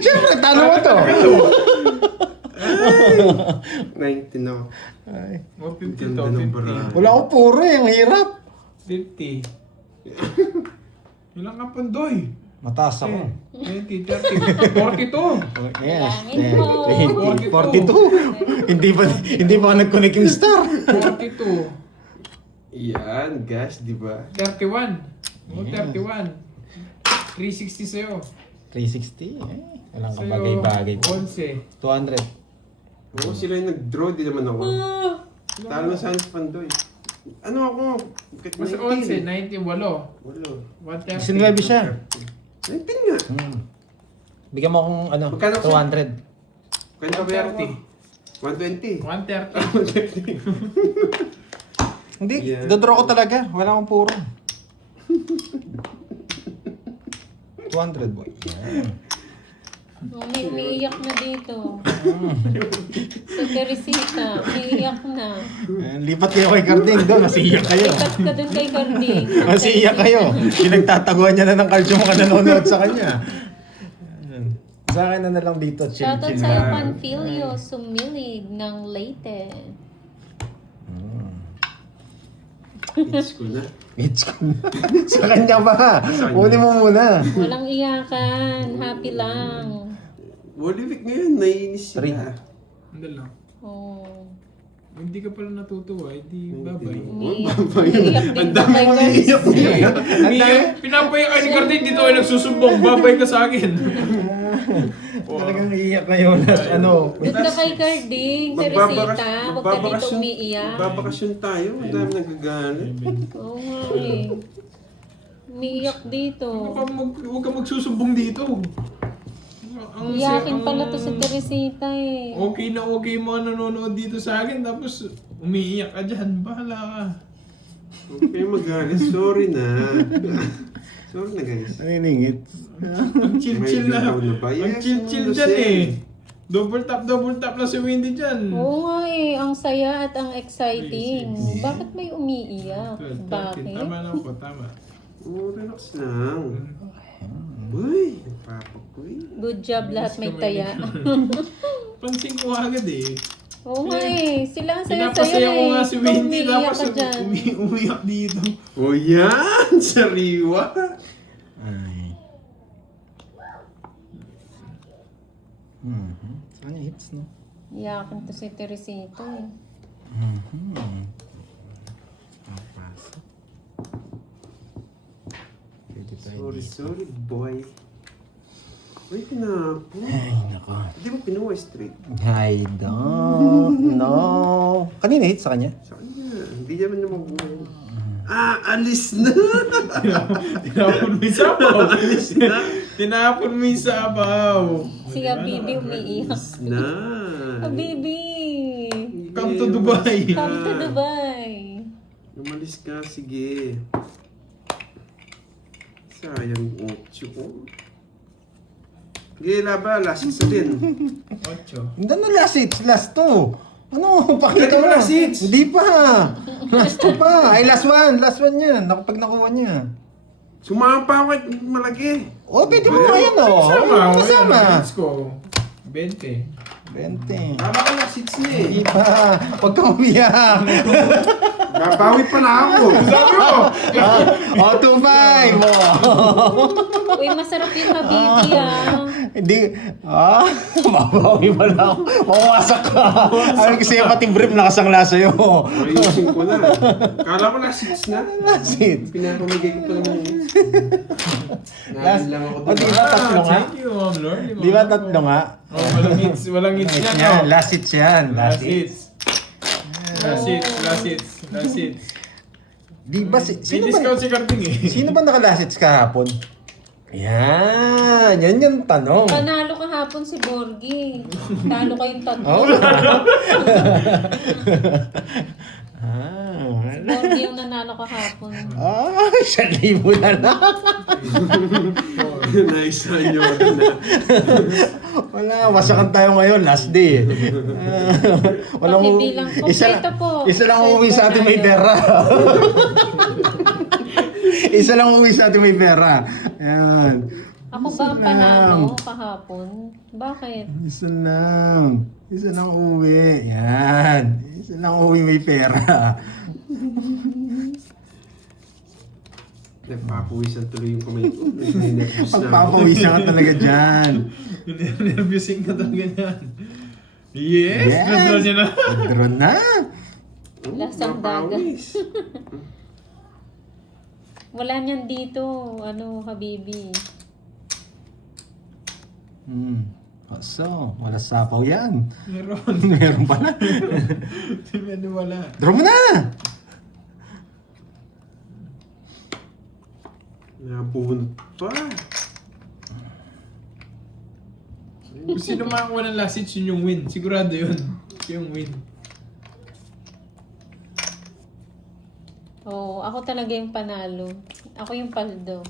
Siyempre, talo mo to. 19 ako. Ay. 150 to, Ganda ng bara. 50. Wala akong puro eh. Ang hirap. 50. Ilang ka pandoy? Mataas ako. 20, 30, 42. Yes. Langit mo. 42. Hindi pa nag-connect yung star. 42. Yan, gas, di ba? 31. Oh, 31. 360 sa'yo. 360. Walang Sa'yo, kabagay-bagay. 11. 200. Oo, sila yung nag-draw, di naman ako. Talo na sana si Pandoy. Ano ako? Bakit Mas 19? 11, 19, 8. Walo. 130. 19 siya. 19 nga. Bigyan mo akong ano, Magkano 200. Kaya ba bayaran mo? 130. 120. 130. Hindi, Yeah. dodraw ko talaga. Wala akong puro. 200 boy. Yan. Oh, may umiiyak na dito. Sa Teresita, umiiyak na. Lipat kayo kay Carding doon. Masiiyak kayo. Lipat ka dun kay Carding. Masiiyak kayo. Pinagtataguan niya na ng calcium ka nanonood sa kanya. Sa akin na lang dito, Shoutout chill-chill sa'yo, lang. Panfilio Sumilig ng Leyte. Hits ko na. It's sa kanya ba? Uli mo muna. Walang iyakan. Happy lang. Holy Week ngayon, naiinis sila. Hindi lang. Oh. Hindi ka pala natutuwa, hindi babay. Umiiyak. Umiiyak din Ang ba dami kay mong Guys? iiyak. Umiiyak. Pinapayak ka ni Carding, dito ay nagsusumbong, babay ka sa akin. Talagang iiyak na yun. Ano? Doon ka kay Carding, Teresita. Huwag ka dito umiiyak. Magbabakasyon tayo. Ang dami nagagalit. Oo nga eh. Umiiyak dito. Huwag ka magsusumbong dito. Iyakin pala to si Teresita eh. Okay na okay yung mga nanonood dito sa akin, tapos umiiyak ka dyan. Bahala ka. Huwag kayo magalit. Sorry na. Sorry na guys. Naniningit. Ang chill-chill na. May bitaw na ba? Ang Yes, chill-chill ano, dyan Sen? eh. Double tap na si Wendy dyan. Oo nga eh. Ang saya at ang exciting. Bakit may umiiyak? 12, 13. Bakit? Tama na po, tama. Oh, relax lang. Uy, nagpapakoy. Good job lahat may taya. Pansin ko agad eh. Oo nga eh. Sila ang saya-saya Pinapasaya ko eh. nga si Ikaw Wendy, umiiyak tapos ka dyan. umiiyak dito. Oh yan! Sariwa! Ay. Saan hits, no? Iyakan to si Teresita eh. Papasok. Pwede tayo Sorry, dito. sorry boy. Uy, pinapo. Ay, nako. Hindi mo pinuha straight. I don't know. Kanina hit sa kanya? Sa kanya. Hindi naman niya mabuhay. Alis na! Tinapon mo yung sabaw. Alis na! Tinapon mo yung sabaw. Si Habibi umiiyak. Alis na! Habibi! Come to Dubai. Come to Dubai. Umalis ka, sige. Sayang 8 ko. Sige, laba. Last isa din. 8. Hindi na last hits, last two. Ano, pakita Hindi mo. ba last hits? Hindi pa. Last two pa. Ay, last one yan. Pag nakuha niya. Sumama pa ako kahit malaki. Oh, pwede mo yan, oh. Kasama. Kasama. Let's go. 20. 20. Tama ka last hits niya eh. Hindi pa. Huwag kang umiyak. Nabawi pa na ako. Sabi mo! Oh, 2-5. Oh. Uy, masarap yung Habibi ah. Hindi. Mabawi pa na ako. Mawasak ka. Ano kasi pati brief nakasangla sa'yo. Ayusin ko na. Kala ko last hits na. Last hits. Pinapamigay ko pa naman hits. Last. Lang ako Oh, di ba tatlo nga? Thank you, Ma'am Lord. Di ba tatlo nga? Oh, walang hits. Walang hits yan. Yan, no? last hits yan. Last hits. Last hits. Last hits. Last hits. Di ba, sino Discount ba, si Carding eh. sino ba naka-last hits kahapon? Yan yung tanong. Panalo kahapon si Borgie. Talo kayong tatlo. Oh. Si Borgie yung nanalo kahapon. 1,000 na lang. Nice na nyo na. Wala, wasakan tayo ngayon, last day. Walang Pakibilang ko. Ito po. isa lang uuwi sa ating may pera. Isa lang uuwi sa ating may pera. Ayan. Ako ba ang panalo kahapon? Bakit? Isa lang. Isa lang uuwi. Yan. Isa lang uuwi may pera. Nagpapawisan tuloy yung kamay ko. Nervous na ako. Magpapawisan ka talaga dyan. Nervousing ka talaga yan. Yes! Yes! Niya na. Draw na. Lasang dagat. Papawis. Wala niyan dito. Ano, Habibi? So, wala sapaw yan. Meron. Meron pala. Meron wala. Draw mo na. Nabunot pa. Kung sino makakuha ng last hits, yun yung win. Sigurado yun. Yung win. Oo, ako talaga yung panalo. Ako yung paldo.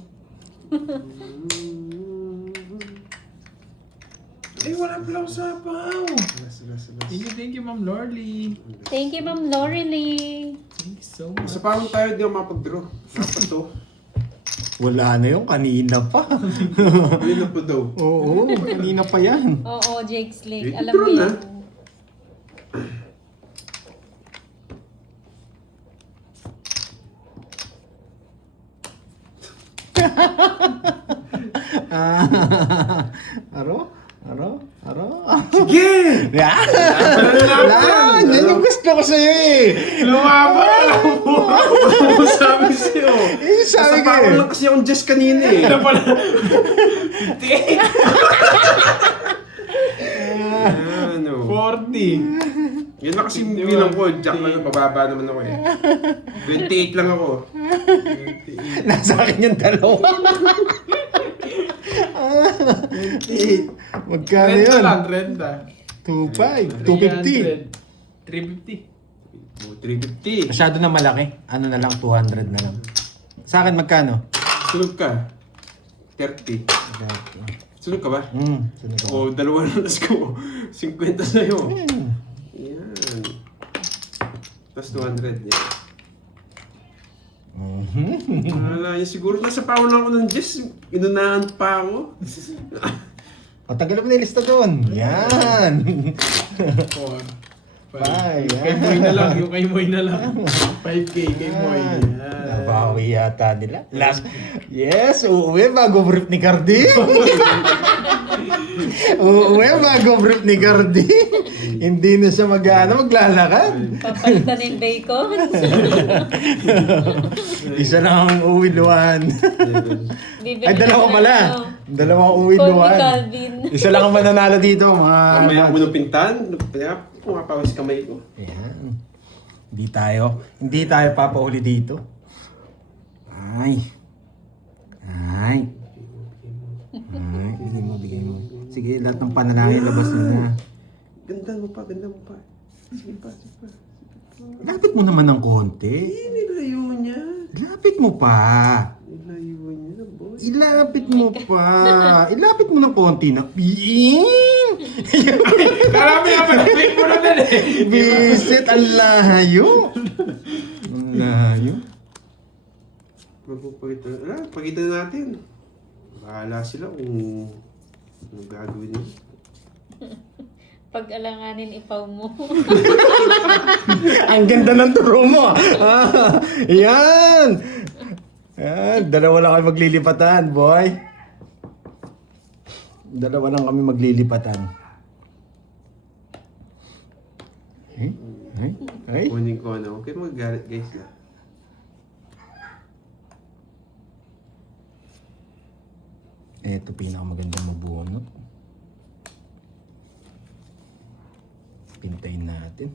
Eh, wala pala ako sapaw. Last. Thank you, Ma'am Lorly. Thank you, Ma'am Laurelie. Thank you so much. Sa parang tayo di ako mapag-draw. Dapat to. Wala na yun, kanina pa. Yun na po daw. Oo, kanina pa yan. Oo, Jake Slick. Eh, Alam mo draw na. yan. Aro? Sige! Yan! Yan! Yan yung gusto ko sa'yo eh! Lumaban! Ano sabi sa'yo? Eh, sabi ko Nasapawan eh. lang kasi akong Jess kanina eh. Ano pala? Ano? 40. Yun na kasi bilang ko. Jack lang, mababa naman ako eh. 28 lang ako. Nasa akin yung dalawa. 28. Magkano Renta yun? lang, renta. 2.5, 250. 350. Oh, 350. Masyado na malaki. Ano na lang, 200 na lang. Sa akin magkano? Sunog ka. 30. Sunog ka ba? Sunod ako. O, dalawa na las ko. 50 sa'yo. Hmm. Yan. Tapos 200 yan. Wala niya. Siguro nasa paon ako ng Jess. Inunahan pa ako. Patagal mo na yung lista doon. Yan. 4. Bye. Kay Moy na lang, yung kay Moy na lang. 5K kay Moy. Yan. Nabawi yata nila. Last. Yes, uuwi bago brief ni Cardi. Uuwi bago brief ni Cardi. Hindi na siya maglalakad. Papalitan ng bacon. Isa lang ang uwi luwan. Bibili Ay, dalawa ka ng pala. ano, Dalawang uwi Call me luwan. Calvin. Isa lang ang mananalo dito, mga... May ako ng pintan. Pumapawis kamay ko. Ayan. Hindi tayo papahuli dito. Ay. Bigay mo. Sige, lahat ng panalangin, labas mo na. Ganda mo pa. Sige pa. Lapit mo naman ng konti. Nilayo niya. Lapit mo pa. Nilayo niya, boy. Ilapit mo pa. Ilapit mo ng konti na. Piing! Karami nga malapit mo na din eh. Bisit, ang layo. Ang layo. Pagkita na natin. Bahala sila kung anong gagawin nila. Pag-alanganin ipaw mo. Ang ganda ng turo mo. Yan. Yan. Dalawa lang kami maglilipatan, boy. Dalawa lang kami maglilipatan. Ay. Kunin ko na. Okay, magagalit guys na. Eto, pinakamagandang mabunot. Pintayin natin.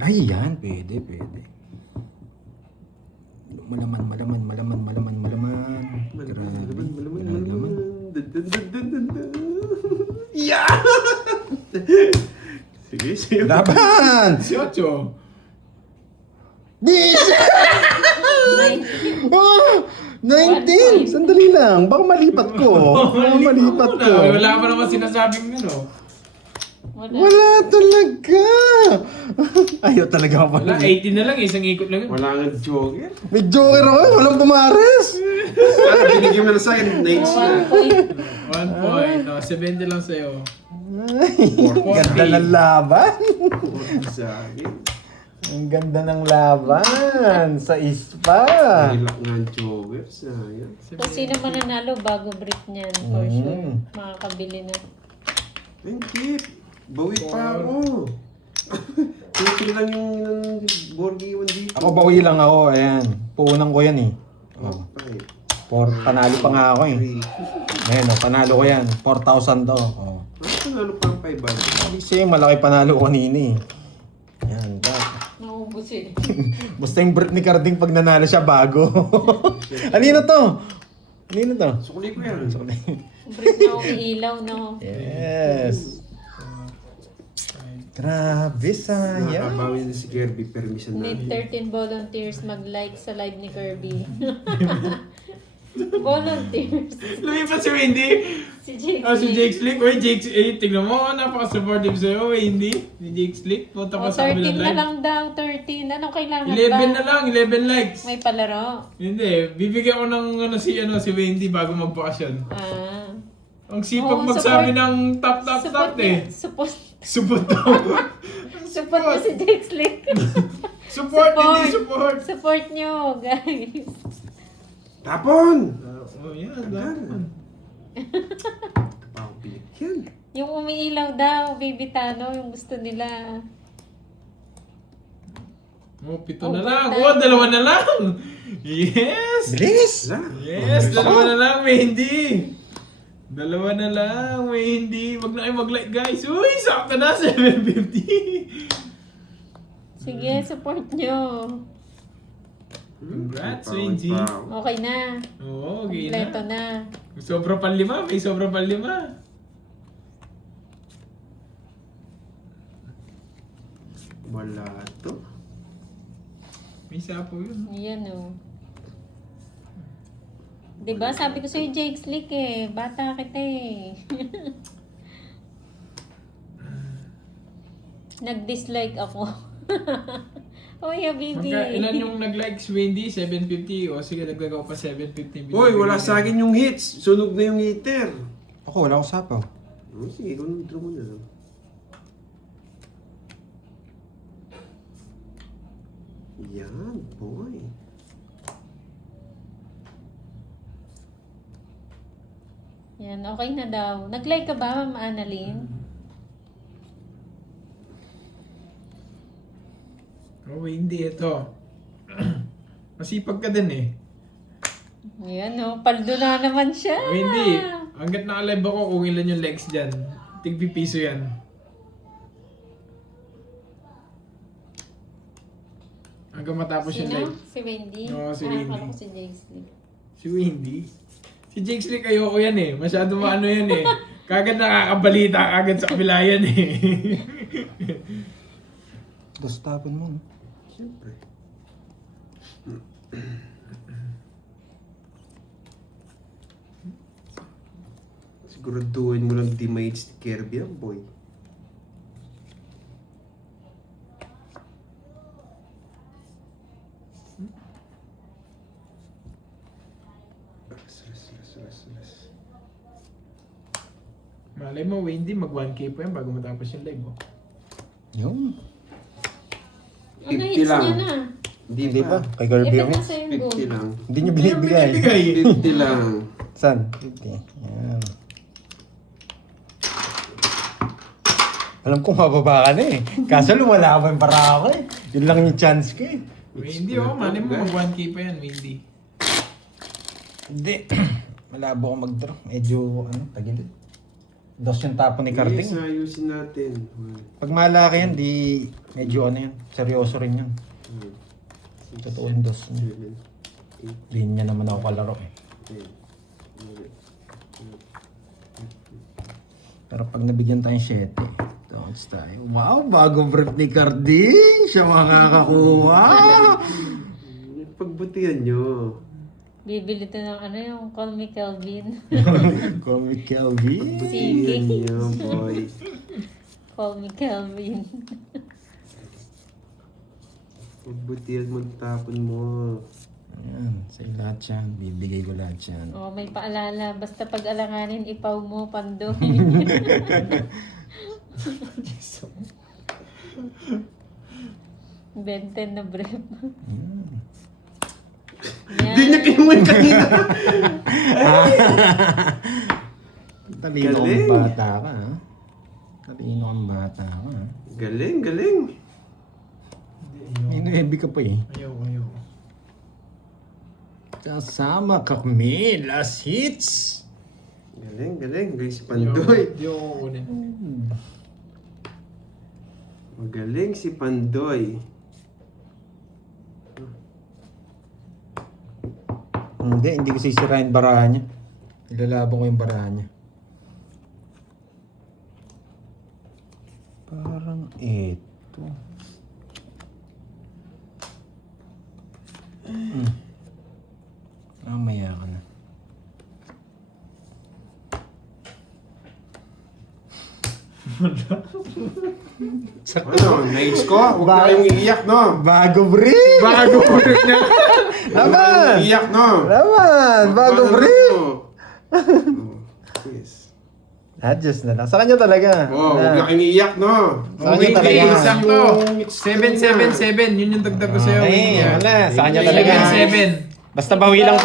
Ay, yan. Pwede. Malaman. Grabe. Yeah! Sige. Laban! 18. Oh, 19! Sandali lang. Baka malipat ko. Wala pa naman sinasabing ano. Wala talaga. Ayaw talaga ako. Wala, 18 na lang, isang ikot lang yun. Wala nga joker. May joker ako. Walang pumares. Binigyan mo na sa akin. Nice na. 1 point. 70 lang sa'yo. Ganda ng laban. Sa akin. Ang ganda ng laban. Sa ispa. Hilak nga ang joker. Sayang. Kung sino mananalo bago brief niyan, for sure. Makakabili na. Hindi. Bawi pa ako. Ito lang yung Borgi one dito. Ako bawi lang ako. Ayan. Puunang ko yan eh. Oh. Panalo pa nga ako eh. Ayan o, panalo ko yan. 4,000 to. Oh. Ano pa ang 500? Kasi malaki panalo ko kanina eh. Yan. Naubos yun. Basta yung brief ni Carding pag nanalo siya bago. Anino to? Sukli ko yan. Brief na umiilaw, no? Yes. Grabe, sayang. Nakakabawi na si Kirby. Permission Need namin. 13 volunteers mag-like sa live ni Kirby. Volunteers. Lumipat si Wendy. Si Jake Si Slick. Jake Slick. Uy, Jake, tignan mo, napaka-supportive sa'yo, Wendy. Si Jake Slick, punta pa O, sa 13 kabilang na live. lang daw, 13. Anong kailangan 11 ba? na lang, 11 likes. May palaro. Hindi, bibigyan ko ng si Wendy bago magbakasyon. Ah. Ang sipag Oo, magsabi support- ng top eh. Support. Support to. Support mo si Jake Slick. Support, hindi support. Support nyo, guys. Tapon! Oh, yan, Tagal. dapat. Kapag binigyan. Yung umiilaw daw, baby Tano, yung gusto nila. Oh, 7 na lang. Oh, 2 na lang. Yes! Bilis! Wala. Yes, 2 na lang, Wendy. 2 na lang, Wendy. Wag na kayo mag-like, guys. Uy, sakto na, 750. Sige, support nyo. Congrats, Pau, Wendy. pau. Okay na. Oo, okay Kompleto na. na. Sobra pa 5, may sobra pa 5. Wala to. May sapo yun. Ayan o. Diba, sabi ko sa'yo, Jake Slick eh. Bata kita eh. Nag-dislike ako. Oh, yeah, baby. Ilan yung nag-likes, Wendy? 750. O sige, nagagawa pa 750. Uy, wala sa akin yung hits. Sunog na yung heater. Ako, wala akong sapaw. Oh, sige, ikaw nang draw mo na lang. Yan, boy. Yan, okay na daw. Nag-like ka ba, Ma'am Annalyn? Oh, Wendy, ito. Masipag ka din eh. Ayan o, paldo na naman siya. Wendy, hanggat naka-live ako kung ilan yung likes dyan. Tig-piso yan. Hanggang matapos yung Sino? live. Si Wendy? Oo, si Wendy. Akala ko si Jake Slick. Si Wendy. Si Jake Slick, ayoko yan eh. Masyado maano yan eh. Kagad nakakabalita, kagad sa kabila yan eh. Dos tapon mo. No? Siyempre. Siguraduhin mo lang di ma-hits ni Kirby yan, boy. Ras. Malay mo, Wendy, mag 1K pa yan bago matapos yung live. Oh. Yung. Ano 50 hits lang. niya na? Hindi pa. Kay Kirby Ipit yung na hits. sa'yo yung gold. 50 lang. Hindi niya binibigay. Binibigay. 50 lang. Saan? 50. Yan. Alam ko mababa ka na eh. Kaso lumalaban para ako eh. Yun lang yung chance ko eh. Wendy, oh, malay mo, mag 1K pa yan, Wendy. Hindi. Malabo ako mag-draw. Medyo tagilid. Dos yung tapo ni Carding. Yes, ayusin natin. Pag malaki yan, di medyo yan. Seryoso rin yun. Totoo yung dos niya. 7, 8, Di niya naman ako kalaro eh. 10, Pero pag nabigyan tayong 7, Tones tayo. Wow, bagong brief ni Carding. Siya makakakuha. Pagbutihan nyo. Bibili ito ng yung Call Me Kelvin. Comic Kelvin. Pagbutihan nyo, boy. Call Me Kelvin. Pagbutihan mo, tapon mo. Ayan, sa'yo lahat yan. Bibigay ko lahat yan. Oh, may paalala. Basta pag alanganin, ipaw mo, Pandoy. Benten na brief. Hindi niya kinuha kanina. Talino Galing. kang bata ka, ha? Talino kang bata ka, ha? Galing, galing. Inuhebi ka pa eh. Ayaw. Kasama kami, last hits. Galing, galing. Galing si Pandoy. Hindi ako kukunin. Magaling si Pandoy. Hindi ko sisirain barahan niya. Ilalabang ko yung barahan niya. Parang ito. Mamaya ka na. Ano, nais ko? Huwag na kayong iiyak, no? Bago brief! Bago po na. Huwag na Naman! kayong iiyak, no? Naman! Bago Paano brief! na to? Oh, yes. Adjust na lang. Sa kanya talaga. Oh, huwag na kayong iiyak, no? Sa kanya Okay, talaga. okay, sakto. 777, yun yung dagdag ko sa'yo. Ay, wala. Sa kanya talaga. 777. Basta bawi lang tayo.